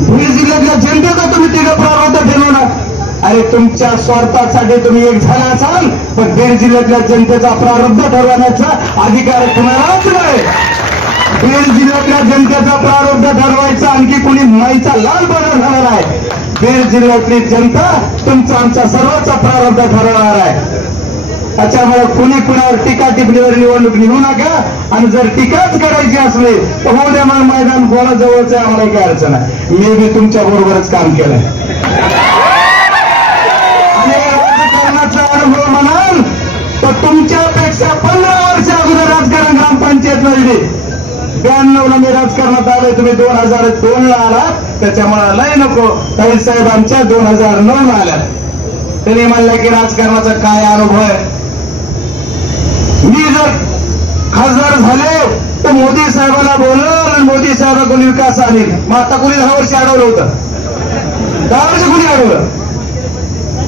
बीड जिल्ह्यातल्या जनतेचा तुम्ही तिथं प्रारंभ ठरवणार. अरे तुमच्या स्वार्थासाठी तुम्ही एक झाला असाल, पण बीड जिल्ह्यातल्या जनतेचा प्रारंभ ठरवण्याचा अधिकार तुम्हालाच नाही. बीड जिल्ह्यातल्या जनतेचा प्रारंभ ठरवायचा आणखी कुणी माईचा लाल बनवणार आहे. बीड जिल्ह्यातली जनता तुमचा आमचा सर्वांचा प्रारंभ ठरवणार आहे. त्याच्यामुळे कुणी कुणावर टीका टिप्पणीवर निवडणूक निघू नका. आणि जर टीकाच करायची असली तर होऊ द्या, मला मैदान कोणाजवळच आहे, आम्हाला काही अडचण आहे. मी बी तुमच्या बरोबरच काम केलंय आणि राजकारणाचा अनुभव म्हणाल तर तुमच्यापेक्षा 15 वर्ष अगोदर राजकारण ग्रामपंचायत लढली. 92ला मी राजकारणात आलोय, तुम्ही 2002ला आलात, त्याच्यामुळे लय नको. काही साहेब आमच्या 2009ला आल्यात. त्यांनी म्हणलं की राजकारणाचा काय अनुभव आहे. मी जर खासदार झाले तर मोदी साहेबांना बोलवलं आणि मोदी साहेबांकडून विकास आणील. मग आता कुणी 10 वर्ष अडवलं होतं, 10 वर्ष कुणी अडवलं,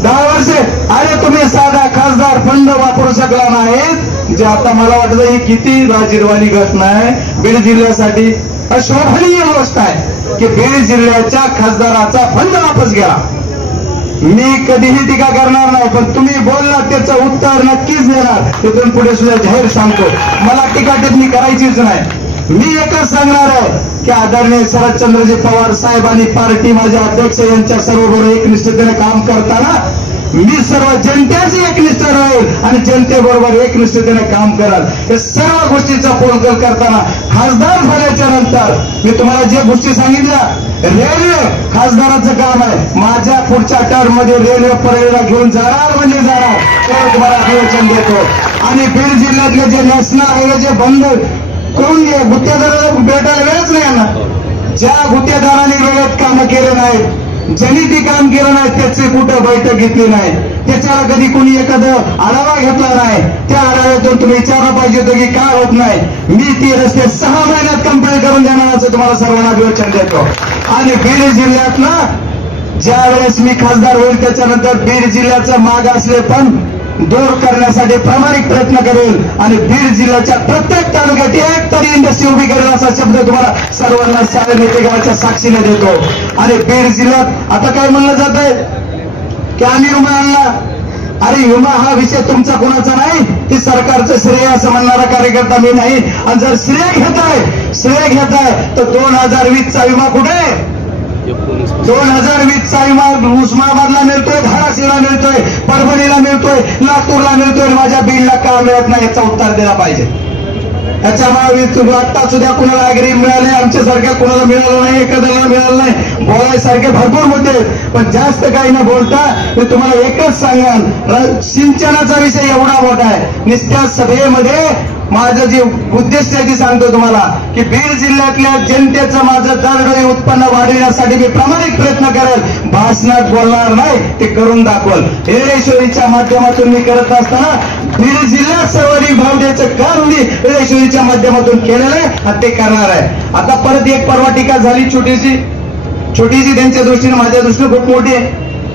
10 वर्षे. अरे तुम्ही साधा खासदार फंड वापरू शकला नाहीत. जे आता मला वाटतं ही किती लाजिरवाणी घटना आहे. बीड जिल्ह्यासाठी अशोभनीय गोष्ट आहे की बीड जिल्ह्याच्या खासदाराचा फंड वापस गेला. मी कधीही टीका करणार नाही, पण तुम्ही बोलला त्याचं उत्तर नक्कीच देणार. तिथून पुढे सुद्धा जाहीर सांगतो, मला टीका टिप्पणी करायचीच नाही. मी एकच सांगणार आहे की आदरणीय शरदचंद्रजी पवार साहेबांनी पार्टी माझे अध्यक्ष यांच्या सर्वबरोबर एकनिष्ठतेने काम करताना मी सर्व जनतेची एकनिष्ठ राहील आणि जनतेबरोबर एकनिष्ठतेने काम कराल. या सर्व गोष्टीचा पोलकल करताना खासदार झाल्याच्या नंतर मी तुम्हाला जे गोष्टी सांगितल्या, रेल्वे खासदाराचं काम आहे. माझ्या पुढच्या टर्म मध्ये रेल्वे परळीला घेऊन जाणार म्हणजे जाणार, तर तुम्हाला आश्वासन देतो. आणि बीड जिल्ह्यातले जे नॅशनल हायवे जे बंद करून गुत्तेदाराला भेटायला वेळच नाही यांना. ज्या गुत्तेदारांनी वेळेत कामं केले नाहीत, ज्यांनी ती काम केलं नाही, त्याची कुठं बैठक घेतली नाही, त्याच्याला कधी कुणी एखादं आढावा घेतला नाही. त्या आढाव्यातून तुम्ही विचारलं पाहिजे होतं की का होत नाही. मी ती रस्ते 6 महिन्यात कंप्लीट करून देणार असं तुम्हाला सर्वांना वचन देतो. आणि बीड जिल्ह्यातला ज्या वेळेस मी खासदार होईल त्याच्यानंतर बीड जिल्ह्याचं माग असले पण दूर करण्यासाठी प्रामाणिक प्रयत्न करेल आणि बीड जिल्ह्याच्या प्रत्येक तालुक्यात एक तरी इंडस्ट्री उभी करेल असा शब्द तुम्हाला सर्वांना सारे नेतेगावाच्या साक्षीने देतो. आणि बीड जिल्ह्यात आता काय म्हणलं जात आहे की आम्ही विमा आणला. अरे विमा हा विषय तुमचा कोणाचा नाही, की सरकारचं श्रेय असं म्हणणारा कार्यकर्ता मी नाही. आणि जर श्रेय घेताय तर 2020चा विमा कुठे? 2020चा विमा उस्मानाबादला मिळतोय, धाराशिवला मिळतोय, परभणीला मिळतोय, लातूरला मिळतोय, माझ्या बीडला का मिळत नाही याचा उत्तर दिला पाहिजे. त्याच्यामुळे आता सुद्धा कुणाला अग्री मिळाले, आमच्यासारख्या कुणाला मिळालं नाही, एखाद्याला मिळालं नाही. बोलायसारखे भरपूर मुद्दे, पण जास्त काही न बोलता मी तुम्हाला एकच सांगाल, सिंचनाचा विषय एवढा मोठा आहे. नुसत्या सभेमध्ये माझं जे उद्देश आहे ते सांगतो तुम्हाला की बीड जिल्ह्यातल्या जनतेचं माझं दरडोई उत्पन्न वाढविण्यासाठी मी प्रामाणिक प्रयत्न करेल. भाषणात बोलणार नाही, ते करून दाखवल. हिरेश्वरीच्या माध्यमातून मी करत असताना बीड जिल्ह्यात सर्वाधिक भाव द्यायचं काम मी हिरेश्वरीच्या माध्यमातून केलेलं आहे आणि ते करणार आहे. आता परत एक परवा टीका झाली छोटीशी त्यांच्या दृष्टीने, माझ्या दृष्टीने खूप मोठी आहे.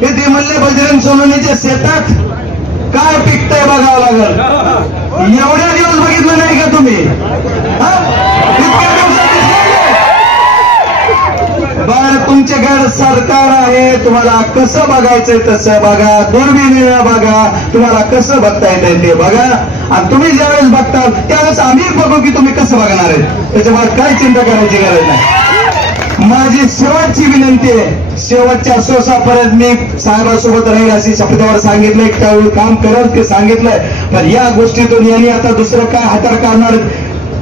ते म्हणले बजरंग सोनवणेच्या शेतात काय पिकतंय बघावं लागल. एवढ्या दिवस बघितलं नाही का तुम्ही? इतक्या दिवसात बरं तुमच्याकडे सरकार आहे, तुम्हाला कसं बघायचंय तसं बघा, दुर्बिणीला बघा, तुम्हाला कसं बघता येतंय ते बघा. आणि तुम्ही ज्यावेळेस बघताल त्यावेळेस आम्ही बघू की तुम्ही कसं बघणार आहे. त्याच्यामुळे काय चिंता करायची गरज नाही. माझी शेवटची विनंती आहे, शेवटच्या श्वासापर्यंत मी साहेबांसोबत राहील अशी शपथावर सांगितलंय, त्यावेळी काम करत ते सांगितलंय. पण या गोष्टीतून यांनी आता दुसरं काय हातार काढणार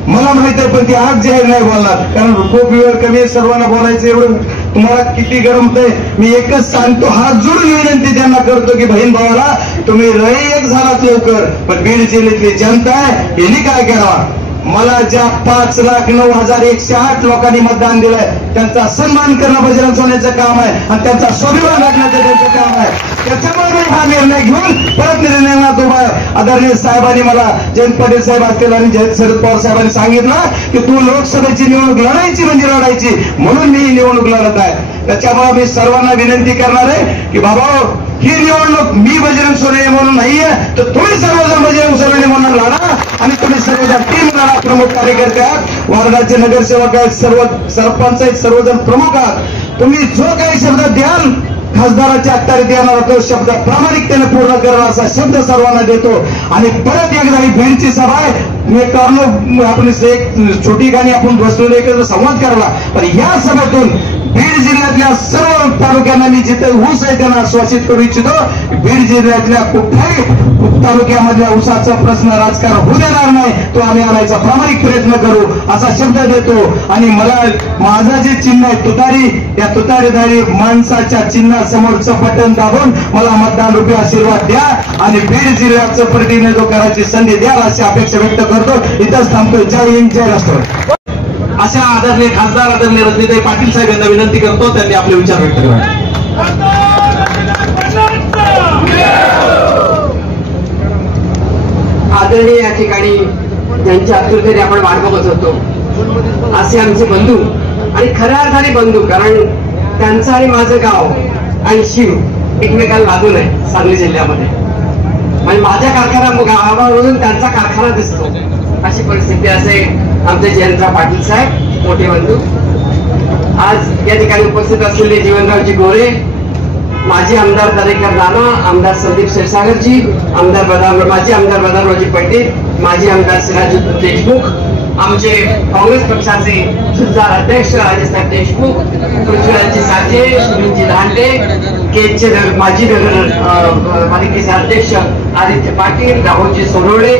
मला माहित आहे, पण ते आज जाहीर नाही बोलणार, कारण खूप वेळ कमी आहे, सर्वांना बोलायचं एवढं तुम्हाला किती गरम होतंय. मी एकच सांगतो, हात जोडून विनंती त्यांना करतो की बहीण भावाला तुम्ही रही एक झालात लवकर, पण बीड जिल्ह्यातली जनता आहे यांनी काय करावं. मला ज्या 5,09,108 लोकांनी मतदान दिलंय त्यांचा सन्मान करणं बजरंग सोनवणेचं काम आहे आणि त्यांचा स्वाभिमान राखण्याचं त्यांचं काम आहे. त्याच्यामुळे मी हा निर्णय घेऊन परत निर्णयात उभा आहे. आदरणीय साहेबांनी मला जयंत पाटील साहेब असतील आणि शरद पवार साहेबांनी सांगितलं की तू लोकसभेची निवडणूक लढायची म्हणजे लढायची, म्हणून मी ही निवडणूक लढत आहे. त्याच्यामुळे मी सर्वांना विनंती करणार आहे की बाबा ही निवडणूक मी बजरंग सोनवणे म्हणून नाहीये, तर तुम्ही सर्वजण बजरंग सोनवणे म्हणून लढा आणि तुम्ही सर्वजण टीम लढा. प्रमुख कार्यकर्ते आहात, वार्डाचे नगरसेवक आहेत, सर्व सरपंच आहेत, सर्वजण प्रमुख आहात. तुम्ही जो काही शब्द द्याल खासदाराच्या अखत्यारीत येणारा तो शब्द प्रामाणिकतेने पूर्ण करणार असा शब्द सर्वांना देतो. आणि परत एकदा ही बीडची सभा आहे, मी टॉर्नो आपण एक छोटी गाणी आपण बसलेलो एकत्र संवाद करायला, पण या सभेतून बीड जिल्ह्यातल्या सर्व तालुक्यांना मी जिथे ऊस आहे त्यांना आश्वासित करू इच्छितो. बीड जिल्ह्यातल्या कुठल्याही तालुक्यामधल्या ऊसाचा प्रश्न राजकारण होऊ देणार नाही, तो आम्ही आणायचा प्रामाणिक प्रयत्न करू असा शब्द देतो. आणि मला माझं जे चिन्ह आहे तुतारी, या तुतारीधारी माणसाच्या चिन्हासमोरचं बटन दाबून मला मतदान रूपी आशीर्वाद द्या आणि बीड जिल्ह्याचं प्रतिनिधित्व करायची संधी द्या अशी अपेक्षा व्यक्त करतो. इथंच थांबतो. जय हिंद, जय राष्ट्रवादी. अशा आदरणीय खासदार आदरणीय रजनीताई पाटील साहेब यांना विनंती करतो त्यांनी आपले विचार व्यक्त करावे. आदरणीय या ठिकाणी ज्यांच्या आतुरतेने आपण वाट बघत होतो असे आमचे बंधू आणि खऱ्या अर्थाने बंधू, कारण त्यांचं आणि माझं गाव आणि शिव एकमेकाला लागून आहे सांगली जिल्ह्यामध्ये. म्हणजे माझ्या कारखाना गावावरून त्यांचा कारखाना दिसतो अशी परिस्थिती असे आमचे जयंतराव पाटील साहेब मोठे बंधू. आज या ठिकाणी उपस्थित असलेले जीवनरावजी गोरे, माजी आमदार दरेकर नाना, आमदार संदीप क्षीरसागरजी, माजी आमदार बदामरावजी पटेल, माजी आमदार सिराज देशमुख, आमचे काँग्रेस पक्षाचे सुधार अध्यक्ष राजेसाहेब देशमुख, पृथ्वीराजजी साठे, सुनीलजी धांडे, केजचे माजी नगरपालिकेचे अध्यक्ष आदित्य पाटील, राहुलजी सोनवणे,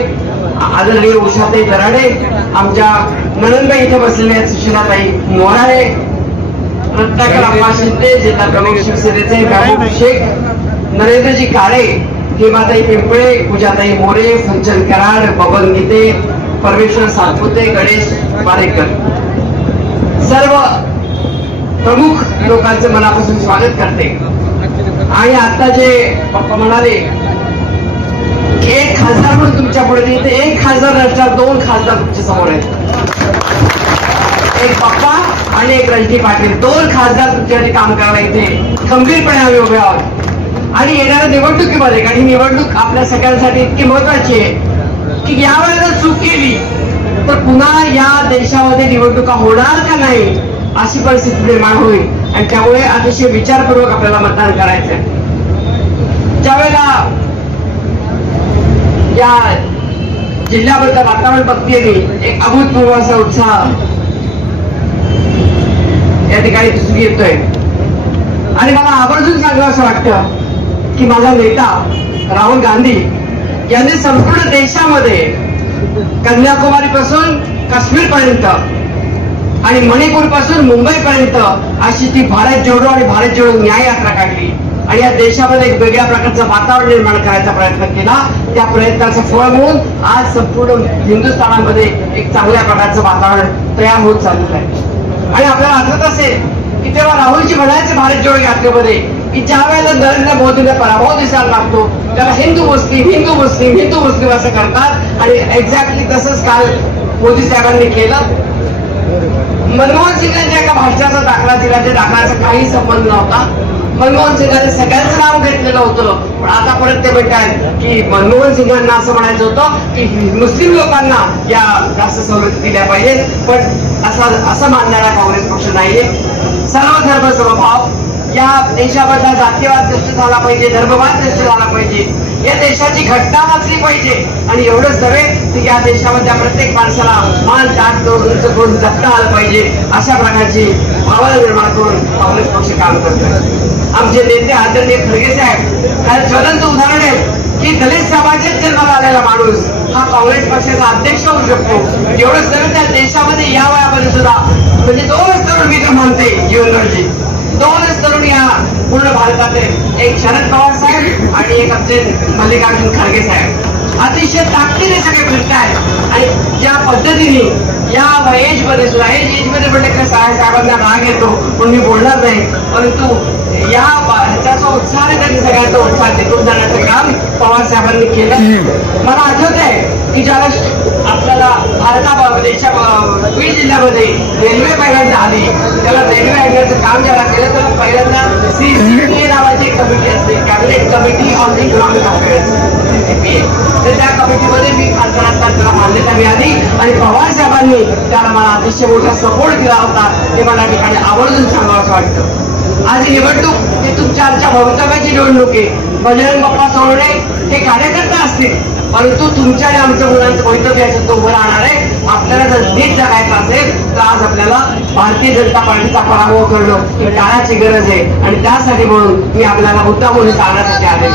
आदरणीय उषाताई दराडे, आमच्या नणंदबाई इथे बसलेल्या सुशीलाताई मोराळे, रत्नाकर अप्पा शिंदे, जिल्हा प्रमुख शिवसेनेचे महबूब शेख, नरेंद्रजी काळे, हेमाताई पिंपळे, पूजाताई मोरे, फंचन कराड, बबन गीते, परमेश्वर सातपुते, गणेश पारेकर, सर्व प्रमुख लोकांचं मनापासून स्वागत करते. आणि आता जे पप्पा म्हणाले एक खासदार म्हणून तुमच्या पुढे नाही, तर एक खासदार नसणार, 2 खासदार तुमच्या समोर आहेत. एक पप्पा आणि एक रणजी पाटील, 2 खासदार तुमच्यासाठी काम करायला इथे खंबीरपणे आम्ही उभे आहोत. आणि येणाऱ्या निवडणुकीमध्ये, कारण ही निवडणूक आपल्या सगळ्यांसाठी इतकी महत्वाची आहे की या वेळेला चूक केली तर पुन्हा या देशामध्ये निवडणुका होणार का नाही अशी परिस्थिती निर्माण होईल. आणि त्यामुळे अतिशय विचारपूर्वक आपल्याला मतदान करायचं आहे. ज्यावेळेला या जिल्ह्याबद्दल वातावरण बघते मी, एक अभूतपूर्व असा उत्साह या ठिकाणी दिसून येतोय. आणि मला आवर्जून सांगावं असं वाटतं की माझा नेता राहुल गांधी यांनी संपूर्ण देशामध्ये कन्याकुमारीपासून काश्मीरपर्यंत आणि मणिपूरपासून मुंबईपर्यंत अशी ती भारत जोडो आणि भारत जोडो न्याय यात्रा काढली आणि या देशामध्ये एक वेगळ्या प्रकारचं वातावरण निर्माण करायचा प्रयत्न केला. त्या प्रयत्नाचं फळ म्हणून आज संपूर्ण हिंदुस्थानामध्ये एक चांगल्या प्रकारचं वातावरण तयार होत चाललेलं आहे. आणि आपल्याला आठवत असेल की तेव्हा राहुलजी म्हणायचे भारत जोडो यात्रेमध्ये की ज्या वेळेला नरेंद्र मोदीला पराभव दिसायला लागतो त्याला हिंदू मुस्लिम हिंदू मुस्लिम हिंदू मुस्लिम असं करतात. आणि एक्झॅक्टली तसंच काल मोदी साहेबांनी केलं. मनमोहन सिंगांच्या एका भाषणाचा दाखला दिला, त्या दाखल्याचा काही संबंध नव्हता. मनमोहन सिंगांनी सगळ्यांचं नाव घेतलेलं होतं, पण आता परत ते म्हणतात की मनमोहन सिंगांना असं म्हणायचं होतं की मुस्लिम लोकांना या राष्ट्र सवलती दिल्या पाहिजेत. पण असं मानणारा काँग्रेस पक्ष नाहीये. सर्व धर्म समभाव, या देशामधला जातीयवाद नष्ट झाला पाहिजे, धर्मवाद नष्ट झाला पाहिजे, या देशाची घटना वाचली पाहिजे. आणि एवढंच नव्हे की या देशामधल्या प्रत्येक माणसाला मान ताट करून जगता आलं पाहिजे, अशा प्रकारची भावना निर्माण करून काँग्रेस पक्ष काम करतोय. आमचे नेते आदरणीय खरगे साहेब त्याला ज्वलंत उदाहरण आहे की दलित समाजात जन्माला आलेला माणूस हा काँग्रेस पक्षाचा अध्यक्ष होऊ शकतो. एवढंच नव्हे त्या देशामध्ये या वयामध्ये सुद्धा म्हणजे 2 तरुण मी तर मानते जीवनरावजी, 2 तरुण या पूर्ण भारतातील, एक शरद पवार साहेब आणि एक आमचे मल्लिकार्जुन खरगे साहेब. अतिशय ताकदीने सगळे फिरतायत आणि ज्या पद्धतीने या एजमध्ये सुद्धा एजमध्ये म्हटलं की साहेबांना राग येतो पण मी बोलणार नाही, परंतु या ह्याचा उत्साह त्यांनी सगळ्यांचा उत्साह टिकून जाण्याचं काम पवार साहेबांनी केलं. मला आठवत आहे की ज्यावेळेस आपल्याला देशा बीड जिल्ह्यामध्ये रेल्वे पहिल्यांदा आली, त्याला रेल्वे आणण्याचं काम ज्याला केलं त्याला पहिल्यांदा CCPA नावाची एक कमिटी असते, cabinet committee on economic affairs, CCPA. तर त्या कमिटीमध्ये मी खासदार असताना त्याला मान्यता मिळाली आणि पवार साहेबांनी त्याला मला अतिशय मोठा सपोर्ट दिला होता, हे मला ठिकाणी आवर्जून सांगावं असं वाटतं. आज ही निवडणूक ही तुमच्या आमच्या भवितव्याची निवडणूक आहे. बजरंग बाप्पा सोनवणे हे कार्यकर्ता असतील, परंतु तुमच्या आणि आमच्या मुलांचं भवितव्य याच्यात तो उभं राहणार आहे. आपल्याला जर नीट जगायचं असेल तर आज आपल्याला भारतीय जनता पार्टीचा पराभव करणं ही काळाची गरज आहे आणि त्यासाठी म्हणून मी आपल्याला मुद्दा म्हणून सांगण्यासाठी आले.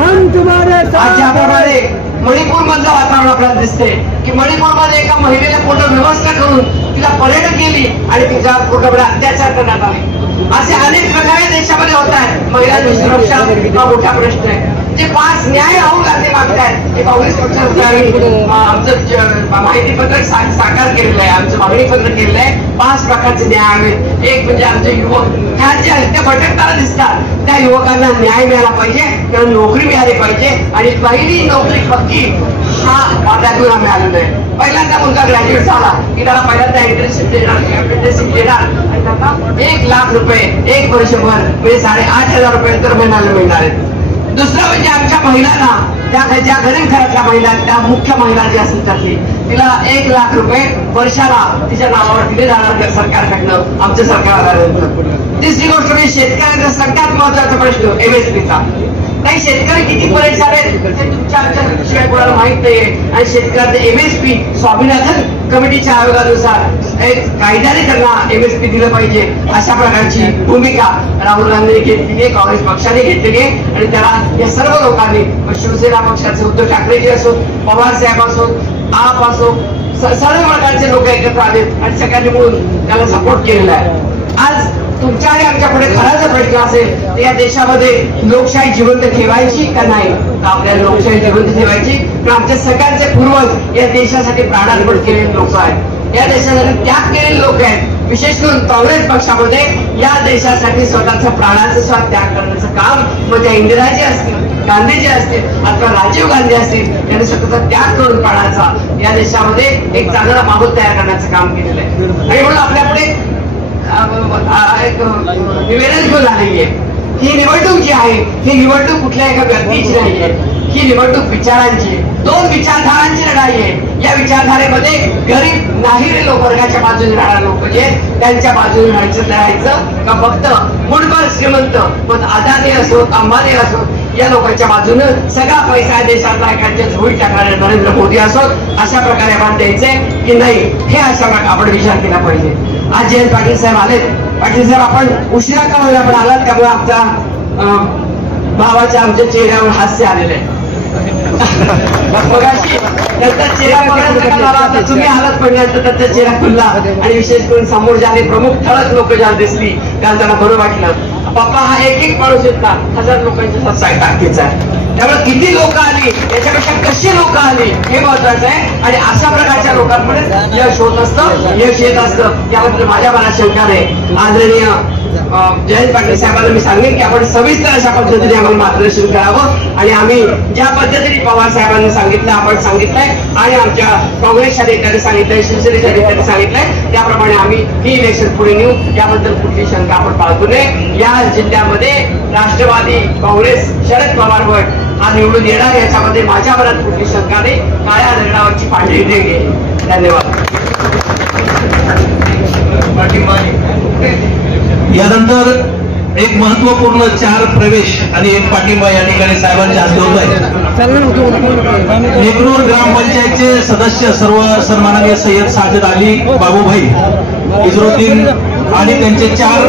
आज ज्याप्रमाणे मणिपूर मधलं वातावरण आपल्याला दिसते की मणिपूरमध्ये एका महिलेला पूर्ण व्यवस्था करून तिला पर्यटन केली आणि तिच्या पूर्णपणे अत्याचार करण्यात आले. असे अनेक प्रकारे देशामध्ये होत आहेत. महिलांची सुरक्षा हा मोठा प्रश्न आहे. जे 5 न्याय राहुल गांधी मागतायत ते काँग्रेस पक्षाने आमचं माहितीपत्रक साकार केलेलं आहे, आमचं मागणीपत्र केलेलं आहे. 5 प्रकारचे न्याय हवेत. एक म्हणजे आमचे युवक ह्या ज्या ते भटकताना दिसतात त्या युवकांना न्याय मिळाला पाहिजे, त्यांना नोकरी मिळाली पाहिजे आणि पहिली नोकरी पक्की हा वादातून आम्ही आलेलो आहे. पहिल्यांदा मुलगा ग्रॅज्युएट झाला की त्याला पहिल्यांदा इंटर्नशिप देणार आणि त्यांना 1 लाख रुपये 1 वर्षभर म्हणजे 8,500 रुपये तर महिन्याला मिळणार आहेत. दुसरं म्हणजे आमच्या महिलांना ज्या गरीब घरातल्या महिला त्या मुख्य महिला जी असतील त्यातली तिला 1 लाख रुपये वर्षाला तिच्या नावावर दिले जाणार सरकारकडनं, आमच्या सरकारला. तिसरी गोष्ट म्हणजे शेतकऱ्यांचा सगळ्यात महत्वाचा प्रश्न MSPचा. काही शेतकरी किती परेशान आहेत ते तुमच्या आमच्या कोणाला माहित नाहीये आणि शेतकऱ्यांचे MSP स्वामीनाथन कमिटीच्या आयोगानुसार एक कायद्याने त्यांना MSP दिलं पाहिजे अशा प्रकारची भूमिका राहुल गांधींनी घेतली आहे, काँग्रेस पक्षाने घेतलेली आहे आणि त्याला या सर्व लोकांनी शिवसेना पक्षाचे उद्धव ठाकरेजी असो, पवार साहेब असो, आप असो, सर्व प्रकारचे लोक एकत्र आलेत आणि सगळ्यांनी मिळून त्याला सपोर्ट केलेला आहे. आज तुमच्या आणि आमच्या पुढे खरा जर प्रश्न असेल तर या देशामध्ये लोकशाही जिवंत ठेवायची का नाही, तर आपल्याला लोकशाही जिवंत ठेवायची. कारण आमच्या सगळ्यांचे पूर्वज या देशासाठी प्राणार्पण केलेले लोक आहेत, या देशासाठी त्याग केलेले लोक आहेत. विशेष करून काँग्रेस पक्षामध्ये या देशासाठी स्वतःच्या प्राणाचा सुद्धा त्याग करण्याचं काम मग त्या इंदिराजी असतील, गांधीजी असतील अथवा राजीव गांधी असतील यांनी स्वतःचा त्याग करून प्राणाचा या देशामध्ये एक चांगला माहोल तयार करण्याचं काम केलेलं आहे. आणि म्हणून आपल्या पुढे एक निवेदन घेऊन आलेली आहे. ही निवडणूक जी आहे ही निवडणूक कुठल्या एका व्यक्तीची नाहीये, ही निवडणूक विचारांची आहे. 2 विचारधारांची लढाई आहे. या विचारधारेमध्ये गरीब नाहिरे लोक वर्गाच्या बाजूने राहणारे लोक जे त्यांच्या बाजूने लढायचं का फक्त मुठभर श्रीमंत मग अदानी असोत अंबानी असोत या लोकांच्या बाजूनं सगळा पैसा देशातला एखाद्या झोळीत टाकणारे नरेंद्र मोदी असोत अशा प्रकारे आपण द्यायचे की नाही हे अशा प्रकारे आपण विचार केला पाहिजे. आज जयंत पाटील साहेब आलेत. पाटील साहेब आपण उशिरा का होईल आपण आलात त्यामुळे आमचा भावाच्या आमच्या चेहऱ्यावर हास्य आलेलं आहे. मगाशी त्यांचा चेहरा बघायचा तुम्ही आलात पडल्यानंतर त्यांचा चेहरा खुलला आणि विशेष करून समोर ज्याने प्रमुख ठळक लोक ज्या दिसली त्याला त्यांना बरं वाटलं. पप्पा हा एक माणूस येत ना 1000 लोकांच्या ताकदीचा आहे. त्यामुळे किती लोक आली याच्यापेक्षा कशी लोक आली हे महत्वाचं आहे आणि अशा प्रकारच्या लोकांमध्ये यश होत असतं, यश येत असतं याबद्दल माझ्या मनात शंका नाही. आदरणीय जयंत पाटील साहेबांना मी सांगेन की आपण सविस्तर अशा पद्धतीने आम्हाला मार्गदर्शन करावं आणि आम्ही ज्या पद्धतीने पवार साहेबांनी सांगितलं आपण सांगितलंय आणि आमच्या काँग्रेसच्या नेत्यांनी सांगितलंय, शिवसेनेच्या नेत्यांनी सांगितलंय त्याप्रमाणे आम्ही ही इलेक्शन पुढे नेऊ. याबद्दल कुठली शंका आपण बाळगू नये. या जिल्ह्यामध्ये राष्ट्रवादी काँग्रेस शरद पवार गट हा निवडून येणार याच्यामध्ये माझ्या मनात कुठली शंका नाही. काळ्या दगडावरची पांढरी रेघ आहे. धन्यवाद. यानंतर एक महत्वपूर्ण 4 प्रवेश आणि 1 पाठिंबा या ठिकाणी साहेबांच्या हस्ते होत आहे. नेकनूर ग्रामपंचायतचे सदस्य सर्व सन्माननीय सय्यद साजिद अली बाबूभाई इजरुद्दीन आणि त्यांचे 4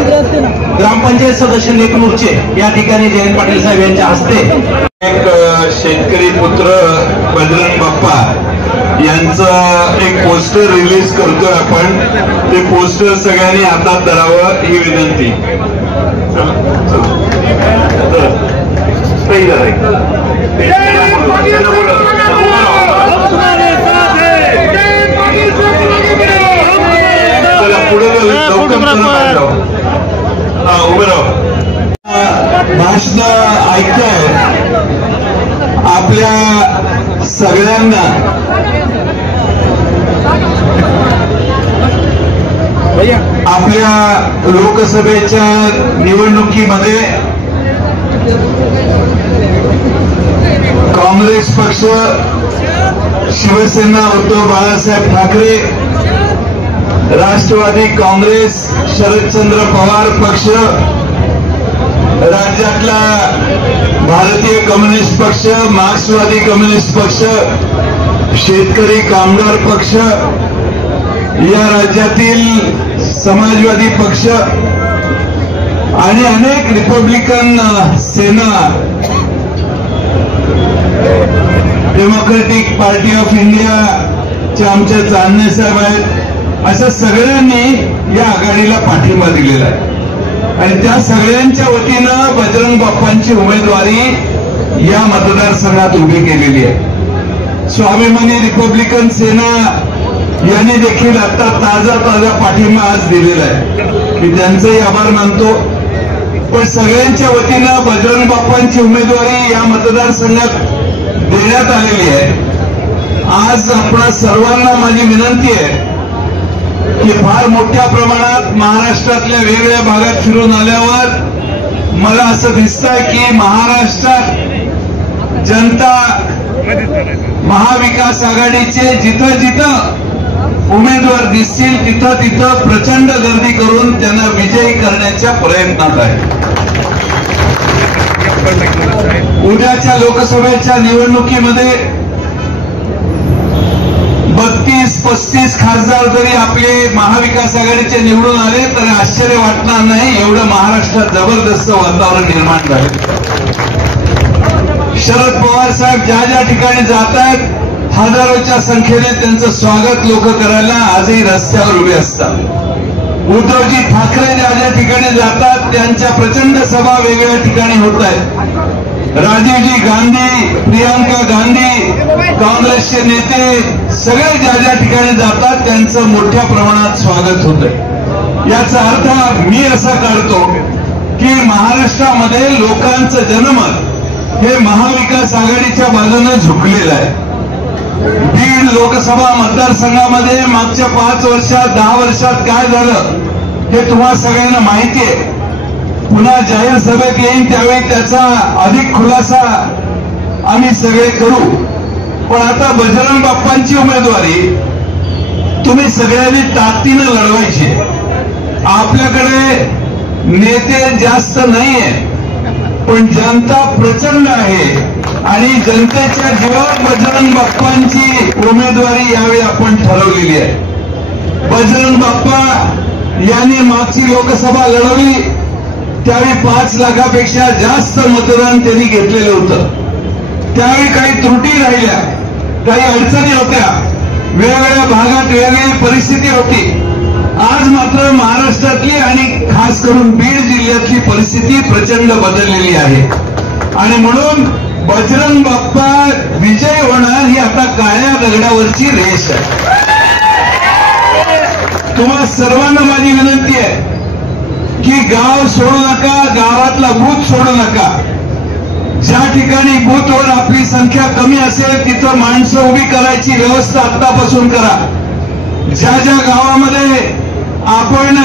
ग्रामपंचायत सदस्य नेकनूरचे या ठिकाणी जयंत पाटील साहेब यांच्या हस्ते एक शेतकरी पुत्र बजरंग बाप्पा यांचं एक पोस्टर रिलीज करतोय आपण. ते पोस्टर सगळ्यांनी हातात धरावं ही विनंती. सही भाषण ऐकताय आपल्या सगळ्यांना आपल्या लोकसभेच्या निवडणुकीमध्ये काँग्रेस पक्ष, शिवसेना उद्धव बाळासाहेब ठाकरे, राष्ट्रवादी काँग्रेस शरदचंद्र पवार पक्ष, राज्यातला भारतीय कम्युनिस्ट पक्ष, मार्क्सवादी कम्युनिस्ट पक्ष, शेतकरी कामगार पक्ष, या राज्यातील समाजवादी पक्ष आणि अनेक Republican Sena, democratic party of इंडियाचे आमचे चांदणे साहेब आहेत, अशा सगळ्यांनी या आघाडीला पाठिंबा दिलेला आहे आणि त्या सगळ्यांच्या वतीनं बजरंग बाप्पांची उमेदवारी या मतदारसंघात उभी केलेली आहे. स्वाभिमानी रिपब्लिकन सेना यांनी देखील आता ताजा पाठिंबा आज दिलेला आहे. मी त्यांचेही आभार मानतो. पण सगळ्यांच्या वतीनं बजरंग बाप्पांची उमेदवारी या मतदारसंघात देण्यात आलेली आहे. आज आपणा सर्वांना माझी विनंती आहे की फार मोठ्या प्रमाणात महाराष्ट्रातल्या वेगवेगळ्या भागात फिरून आल्यावर मला असं दिसतंय की महाराष्ट्रात जनता महाविकास आघाडीचे जिथं जिथं उमेदवार दिसतील तिथं प्रचंड गर्दी करून त्यांना विजयी करण्याच्या प्रयत्नात आहे. उद्याच्या लोकसभेच्या निवडणुकीमध्ये 32-35 खासदार जरी आपले महाविकास आघाडीचे निवडून आले तरी आश्चर्य वाटणार नाही, एवढं महाराष्ट्रात जबरदस्त वातावरण निर्माण झालं. शरद पवार साहेब ज्या ज्या ठिकाणी जात आहेत हजारोच्या संख्येने त्यांचं स्वागत लोक करायला आजही रस्त्यावर उभे असतात. उद्धवजी ठाकरे ज्या ज्या ठिकाणी जातात त्यांच्या प्रचंड सभा वेगवेगळ्या ठिकाणी होत आहेत. राजीवजी गांधी, प्रियांका गांधी, काँग्रेसचे नेते सगळे ज्या ज्या ठिकाणी जातात त्यांचं मोठ्या प्रमाणात स्वागत होतंय. याचा अर्थ मी असा काढतो की महाराष्ट्रामध्ये लोकांचं जनमत हे महाविकास आघाडीच्या बाजूने झुकलेलं आहे. बीड लोकसभा मतदारसंघामध्ये मागच्या 5 वर्षात 10 वर्षात काय झालं हे तुम्हा सगळ्यांना माहिती आहे. पुन्हा जाहीर सभेत येईन त्यावेळी त्याचा अधिक खुलासा आम्ही सगळे करू. पण आता बजरंग बाप्पांची उमेदवारी तुम्ही सगळ्यांनी ताकदीनं लढवायची. आपल्याकडे नेते जास्त नाहीये पण जनता प्रचंड आहे आणि जनतेच्या जीवावर बजरंग बाप्पांची उमेदवारी यावेळी आपण ठरवलेली आहे. बजरंग बाप्पा यांनी मागची लोकसभा लढवली त्यावेळी 5 लाखापेक्षा जास्त मतदान त्यांनी घेतलेलं होतं. त्यावेळी काही त्रुटी राहिल्या, काही अडचणी होत्या, वेगवेगळ्या भागात वेगवेगळी परिस्थिती होती. आज मात्र महाराष्ट्रातली आणि खास करून बीड जिल्ह्यातली परिस्थिती प्रचंड बदललेली आहे आणि म्हणून बजरंग बाप्पा विजय होणार ही आता काळ्या दगडावरची रेष आहे. तुम्हा सर्वांना माझी विनंती आहे की गाव सोडू नका, गावातला बूथ सोडू नका. ज्या ठिकाणी बूथवर आपली संख्या कमी असेल तिथं माणसं उभी करायची व्यवस्था आतापासून करा. ज्या ज्या गावामध्ये आपण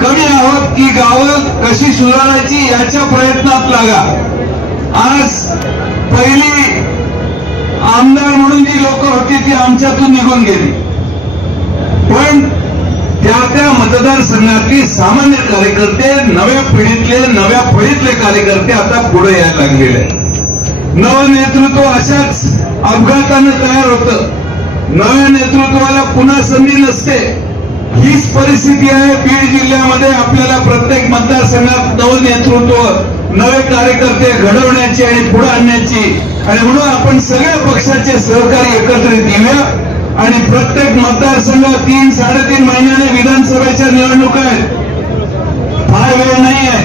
कमी आहोत ती गावं कशी सुधारायची याच्या प्रयत्नात लागा. आज पहिली आमदार म्हणून जी लोक होती ती आमच्यातून निघून गेली पण त्या मतदारसंघातली सामान्य कार्यकर्ते, नव्या पिढीतले नव्या फळीतले कार्यकर्ते आता पुढे यायला लागलेले आहेत. नवं नेतृत्व अशाच अपघातानं तयार होतं. नव्या नेतृत्वाला पुन्हा संधी नसते. हीच परिस्थिती आहे बीड जिल्ह्यामध्ये. आपल्याला प्रत्येक मतदारसंघात नवं नेतृत्व, नवे कार्यकर्ते घडवण्याची आणि पुढे आणण्याची आणि म्हणून आपण सगळ्या पक्षाचे सहकारी एकत्रित येऊया आणि प्रत्येक मतदारसंघात 3-3.5 महिन्याने विधानसभेच्या निवडणुका आहेत. फार वेळ नाही आहे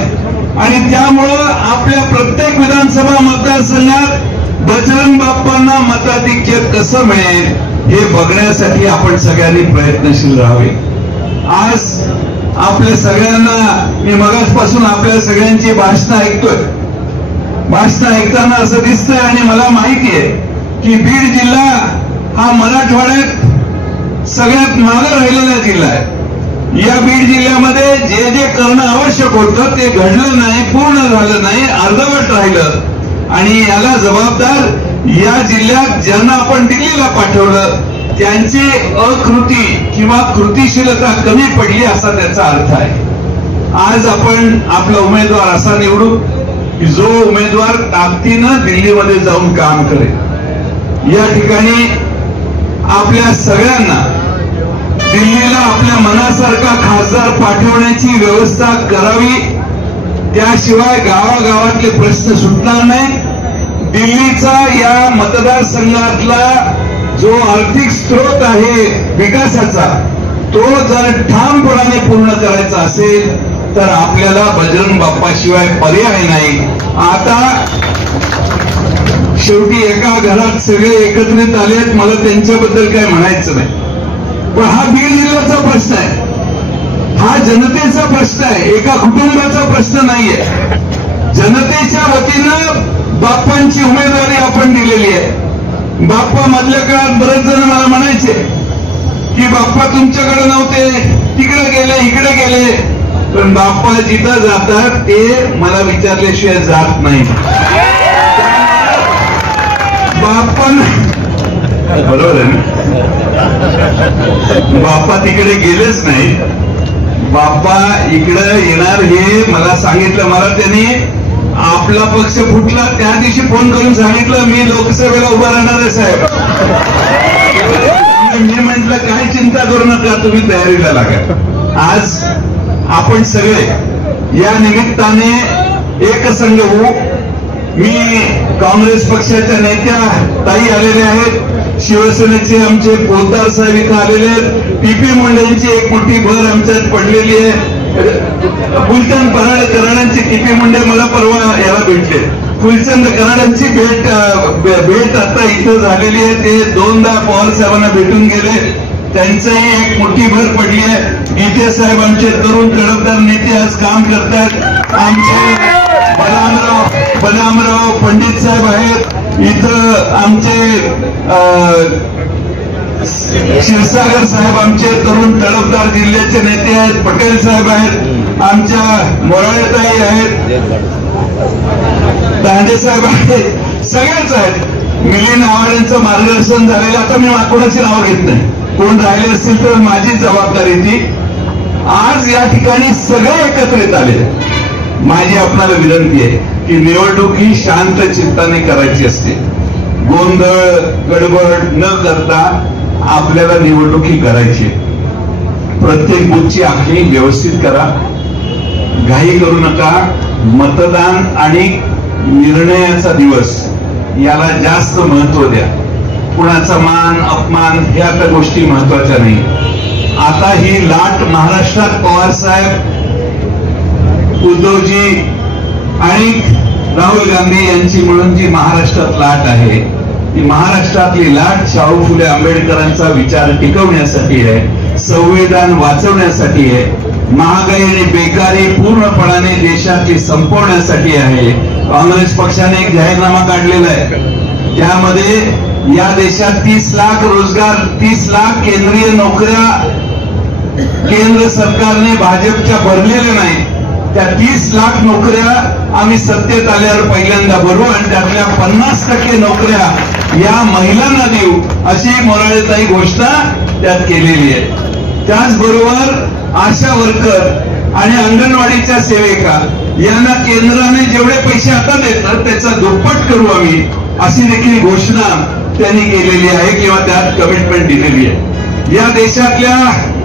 आणि त्यामुळं आपल्या प्रत्येक विधानसभा मतदारसंघात बजरंग बाप्पांना मताधिक्य कसं मिळेल हे बघण्यासाठी आपण सगळ्यांनी प्रयत्नशील राहावे. आज आपल्या सगळ्यांना मी मगाचपासून आपल्या सगळ्यांची भाषणं ऐकतोय. भाषणं ऐकताना असं दिसतंय आणि मला माहिती आहे की बीड जिल्हा हा मराठवाड्यात सगळ्यात मागे राहिलेला जिल्हा आहे. या बीड जिल्ह्यामध्ये जे जे करणं आवश्यक होतं ते घडलं नाही, पूर्ण झालं नाही, अर्धवट राहिलं. आणि याला जबाबदार या जिल्ह्यात ज्यांना आपण दिल्लीला पाठवलं त्यांची अकृती किंवा कृतीशीलता कमी पडली असा त्याचा अर्थ आहे. आज आपण आपला उमेदवार असा निवडू की जो उमेदवार ताकदीनं दिल्लीमध्ये जाऊन काम करेल. या ठिकाणी आपल्या सगळ्यांना दिल्लीला आपल्या मनासारखा खासदार पाठवण्याची व्यवस्था करावी. त्याशिवाय गावागावातले प्रश्न सुटणार नाहीत. दिल्लीचा या मतदारसंघातला जो आर्थिक स्रोत आहे विकासाचा तो जर ठामपणाने पूर्ण करायचा असेल तर आपल्याला बजरंग बाप्पाशिवाय पर्याय नाही. आता शेवटी एका घरात सगळे एकत्रित आलेत, मला त्यांच्याबद्दल काय म्हणायचं नाही. पण हा बीड जिल्ह्याचा प्रश्न आहे, हा जनतेचा प्रश्न आहे, एका कुटुंबाचा प्रश्न नाहीये. जनतेच्या वतीनं बाप्पांची उमेदवारी आपण दिलेली आहे. बाप्पा मधल्या काळात बरेच जण मला म्हणायचे की बाप्पा तुमच्याकडे नव्हते, तिकडे गेले, इकडे गेले. पण बाप्पा जिथं जातात ते मला विचारल्याशिवाय जात नाही. बाप्पा बरोबर आहे ना, बाप्पा तिकडे गेलेच नाही. बाप्पा इकडे येणार हे मला सांगितलं. मला त्यांनी आपला पक्ष फुटला त्या दिवशी फोन करून सांगितलं मी लोकसभेला उभा राहणार आहे साहेब. मी म्हटलं काय चिंता करू नका, तुम्ही तयारीला लागा. आज आपण सगळे या निमित्ताने एकसंघ होऊ. मी काँग्रेस पक्षाच्या नेत्या ताई आलेल्या आहेत, शिवसेनेचे आमचे पोद्दार साहेब इथं आलेले आहेत, पीपी मुंडेंची एक मोठी भर आमच्यात पडलेली आहे. फुलचंद कराडांची टीपी मुंडे मला परवा याला भेटले. फुलचंद कराडांची भेट आता इथं झालेली आहे. ते दोनदा पवार साहेबांना भेटून गेले, त्यांचंही एक मोठी भर पडली आहे. गीते साहेब आमचे तरुण तडफदार नेते आज काम करतात. आमचे बलरामराव पंडित साहेब आहेत इथं, आमचे क्षीरसागर साहेब आमचे तरुण तडफदार जिल्ह्याचे नेते आहेत, पटेल साहेब आहेत, आमच्या मोराळेताई आहेत, दांडे साहेब आहेत, सगळेच आहेत. मिलिंद आव्हाडांचं मार्गदर्शन झालेलं. आता मी कोणाची नावं घेत नाही, कोण राहिले असतील तर माझी जबाबदारी ती. आज या ठिकाणी सगळे एकत्रित आले. माझी आपल्याला विनंती आहे की निवडणूक ही शांत चित्ताने करायची असते. गोंधळ गडबड न करता आपल्याला निवडणुकी करायची. प्रत्येक बूथची आखणी व्यवस्थित करा, घाई करू नका. मतदान आणि निर्णयाचा दिवस याला जास्त महत्व द्या. कुणाचा मान अपमान ह्या त्या गोष्टी महत्वाच्या नाही. आता ही लाट महाराष्ट्रात पवार साहेब, उद्धवजी आणि राहुल गांधी यांची मिळून जी महाराष्ट्रात लाट आहे ती महाराष्ट्रातली लाट शाहू फुले आंबेडकरांचा विचार टिकवण्यासाठी आहे, संविधान वाचवण्यासाठी आहे, महागाई आणि बेकारी पूर्णपणाने देशातली संपवण्यासाठी आहे. काँग्रेस पक्षाने एक जाहीरनामा काढलेला आहे, त्यामध्ये या देशात 30 लाख रोजगार, 30 लाख केंद्रीय नोकऱ्या केंद्र सरकारने भाजपच्या भरलेल्या नाही. त्या 30 लाख नोकऱ्या आम्ही सत्तेत आल्यावर पहिल्यांदा भरू आणि त्यातल्या 50% नोकऱ्या या महिलांना देऊ अशी मोराळेताई घोषणा त्यात केलेली आहे. त्याचबरोबर आशा वर्कर आणि अंगणवाडीच्या सेविका यांना केंद्राने जेवढे पैसे आता देतात त्याचा दुप्पट करू आम्ही अशी देखील घोषणा त्यांनी केलेली आहे किंवा त्यात कमिटमेंट दिलेली आहे. या देशातल्या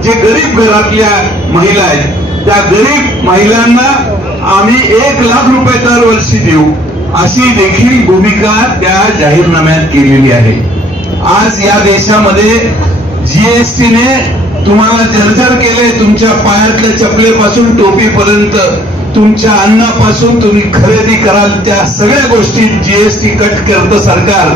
जे गरीब घरातल्या महिला आहेत त्या गरीब महिलांना आम्ही 1 लाख रुपये दरवर्षी देऊ अशी देखील भूमिका त्या जाहीरनाम्यात केलेली आहे. आज या देशामध्ये जीएसटीने तुम्हाला जर्जर केले, तुमच्या पायातल्या चपलेपासून टोपीपर्यंत तुमच्या अन्नापासून तुम्ही खरेदी कराल त्या सगळ्या गोष्टी जीएसटी कट करतं सरकार.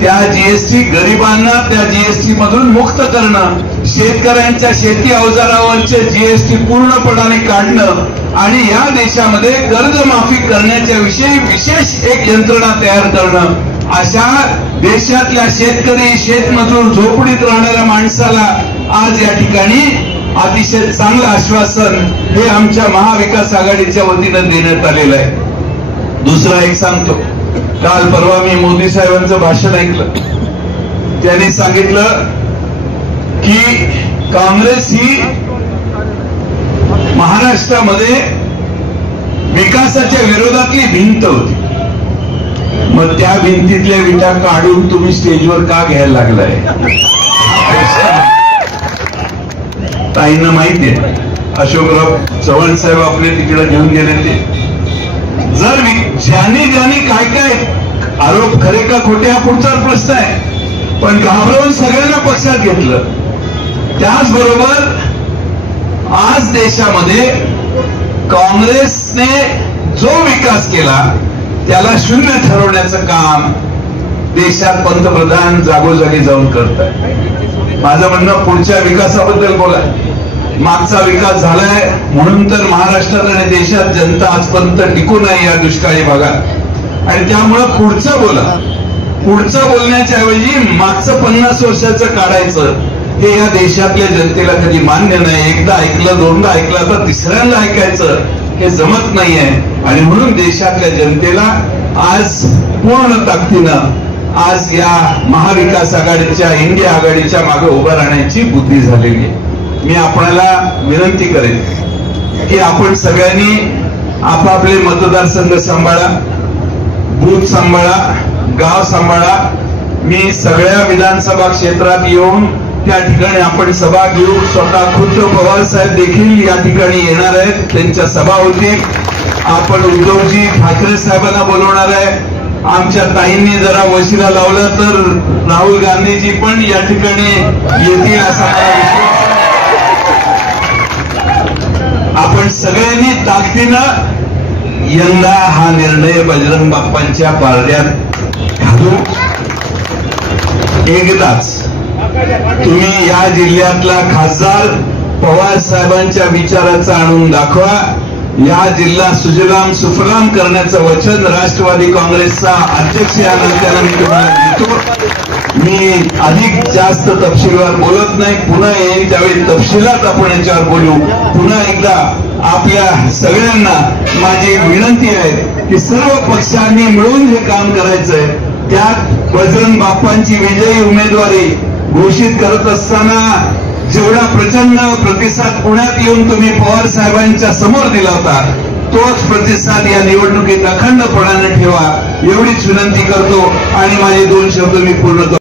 त्या जीएसटी गरिबांना त्या जीएसटी मधून मुक्त करणं, शेतकऱ्यांच्या शेती अवजारावरचे जीएसटी पूर्णपणाने काढणं आणि या देशामध्ये कर्जमाफी करण्याच्या विषयी विशेष एक यंत्रणा तयार करणं, अशा देशातल्या शेतकरी, शेतमजूर, झोपडीत राहणाऱ्या माणसाला आज या ठिकाणी अतिशय चांगलं आश्वासन हे आमच्या महाविकास आघाडीच्या वतीनं देण्यात आलेलं आहे. दुसरा एक सांगतो, काल परवा मी मोदी साहेबांचं भाषण ऐकलं. त्यांनी सांगितलं की काँग्रेस ही महाराष्ट्रामध्ये विकासाच्या विरोधातली भिंत होती. मग त्या भिंतीतल्या विटा काढून तुम्ही स्टेजवर का घ्यायला लागलाय? ताईंना माहितीये, अशोकराव चव्हाण साहेब आपले तिकडे घेऊन गेले ते. जर ज्यांनी काय काय आरोप खरे का खोटे हा पुढचा प्रश्न आहे, पण घाबरवून सगळ्यांना पक्षात घेतलं. त्याचबरोबर आज देशामध्ये काँग्रेसने जो विकास केला त्याला शून्य ठरवण्याचं काम देशात पंतप्रधान जागोजागी जाऊन करत आहे. माझं म्हणणं, पुढच्या विकासाबद्दल बोला. मागचा विकास झालाय म्हणून तर महाराष्ट्रात आणि देशात जनता आजपर्यंत टिकून आहे या दुष्काळी भागात, आणि त्यामुळं पुढचं बोला. पुढचं बोलण्याच्या ऐवजी मागचं 50 वर्षाचं काढायचं हे या देशातल्या जनतेला कधी मान्य नाही. एकदा ऐकलं, दोनदा ऐकलं, तर तिसऱ्यांदा ऐकायचं हे जमत नाहीये. आणि म्हणून देशातल्या जनतेला आज पूर्ण ताकदीनं आज या महाविकास आघाडीच्या, इंडिया आघाडीच्या मागे उभं राहण्याची बुद्धी झालेली आहे. मी आपल्याला विनंती करेन की आपण सगळ्यांनी आपापले मतदारसंघ सांभाळा, बूथ सांभाळा, गाव सांभाळा. मी सगळ्या विधानसभा क्षेत्रात येऊन त्या ठिकाणी आपण सभा घेऊ. स्वतः खुद्द पवार साहेब देखील या ठिकाणी येणार आहेत, त्यांच्या सभा होतील. आपण उद्धवजी ठाकरे साहेबांना बोलवणार आहे. आमच्या ताईंनी जरा वशिला लावला तर राहुल गांधीजी पण या ठिकाणी येतील असा मला विश्वास. आपण सगळ्यांनी ताकदीनं यंदा हा निर्णय बजरंग बाप्पांच्या पारड्यात घालू. एकदाच तुम्ही या जिल्ह्यातला खासदार पवार साहेबांच्या विचाराचा आणून दाखवा. या जिल्हा सुजलाम सुफलाम करण्याचं वचन राष्ट्रवादी काँग्रेसचा अध्यक्ष या नात्यानं मी तुम्हाला देतो. मी अधिक जास्त तपशीलवार बोलत नाही. पुन्हा येईल त्यावेळी तपशिलात आपण याच्यावर बोलू. पुन्हा एकदा आपल्या सगळ्यांना माझी विनंती आहे की सर्व पक्षांनी मिळून हे काम करायचंय. त्यात बजरंग बाप्पांची विजयी उमेदवारी घोषित करत असताना जेवढा प्रचंड प्रतिसाद पुण्यात येऊन तुम्ही पवार साहेबांच्या समोर दिला होता, तोच प्रतिसाद या निवडणुकीत अखंडपणाने ठेवा एवढीच विनंती करतो आणि माझे 2 शब्द मी पूर्ण करतो.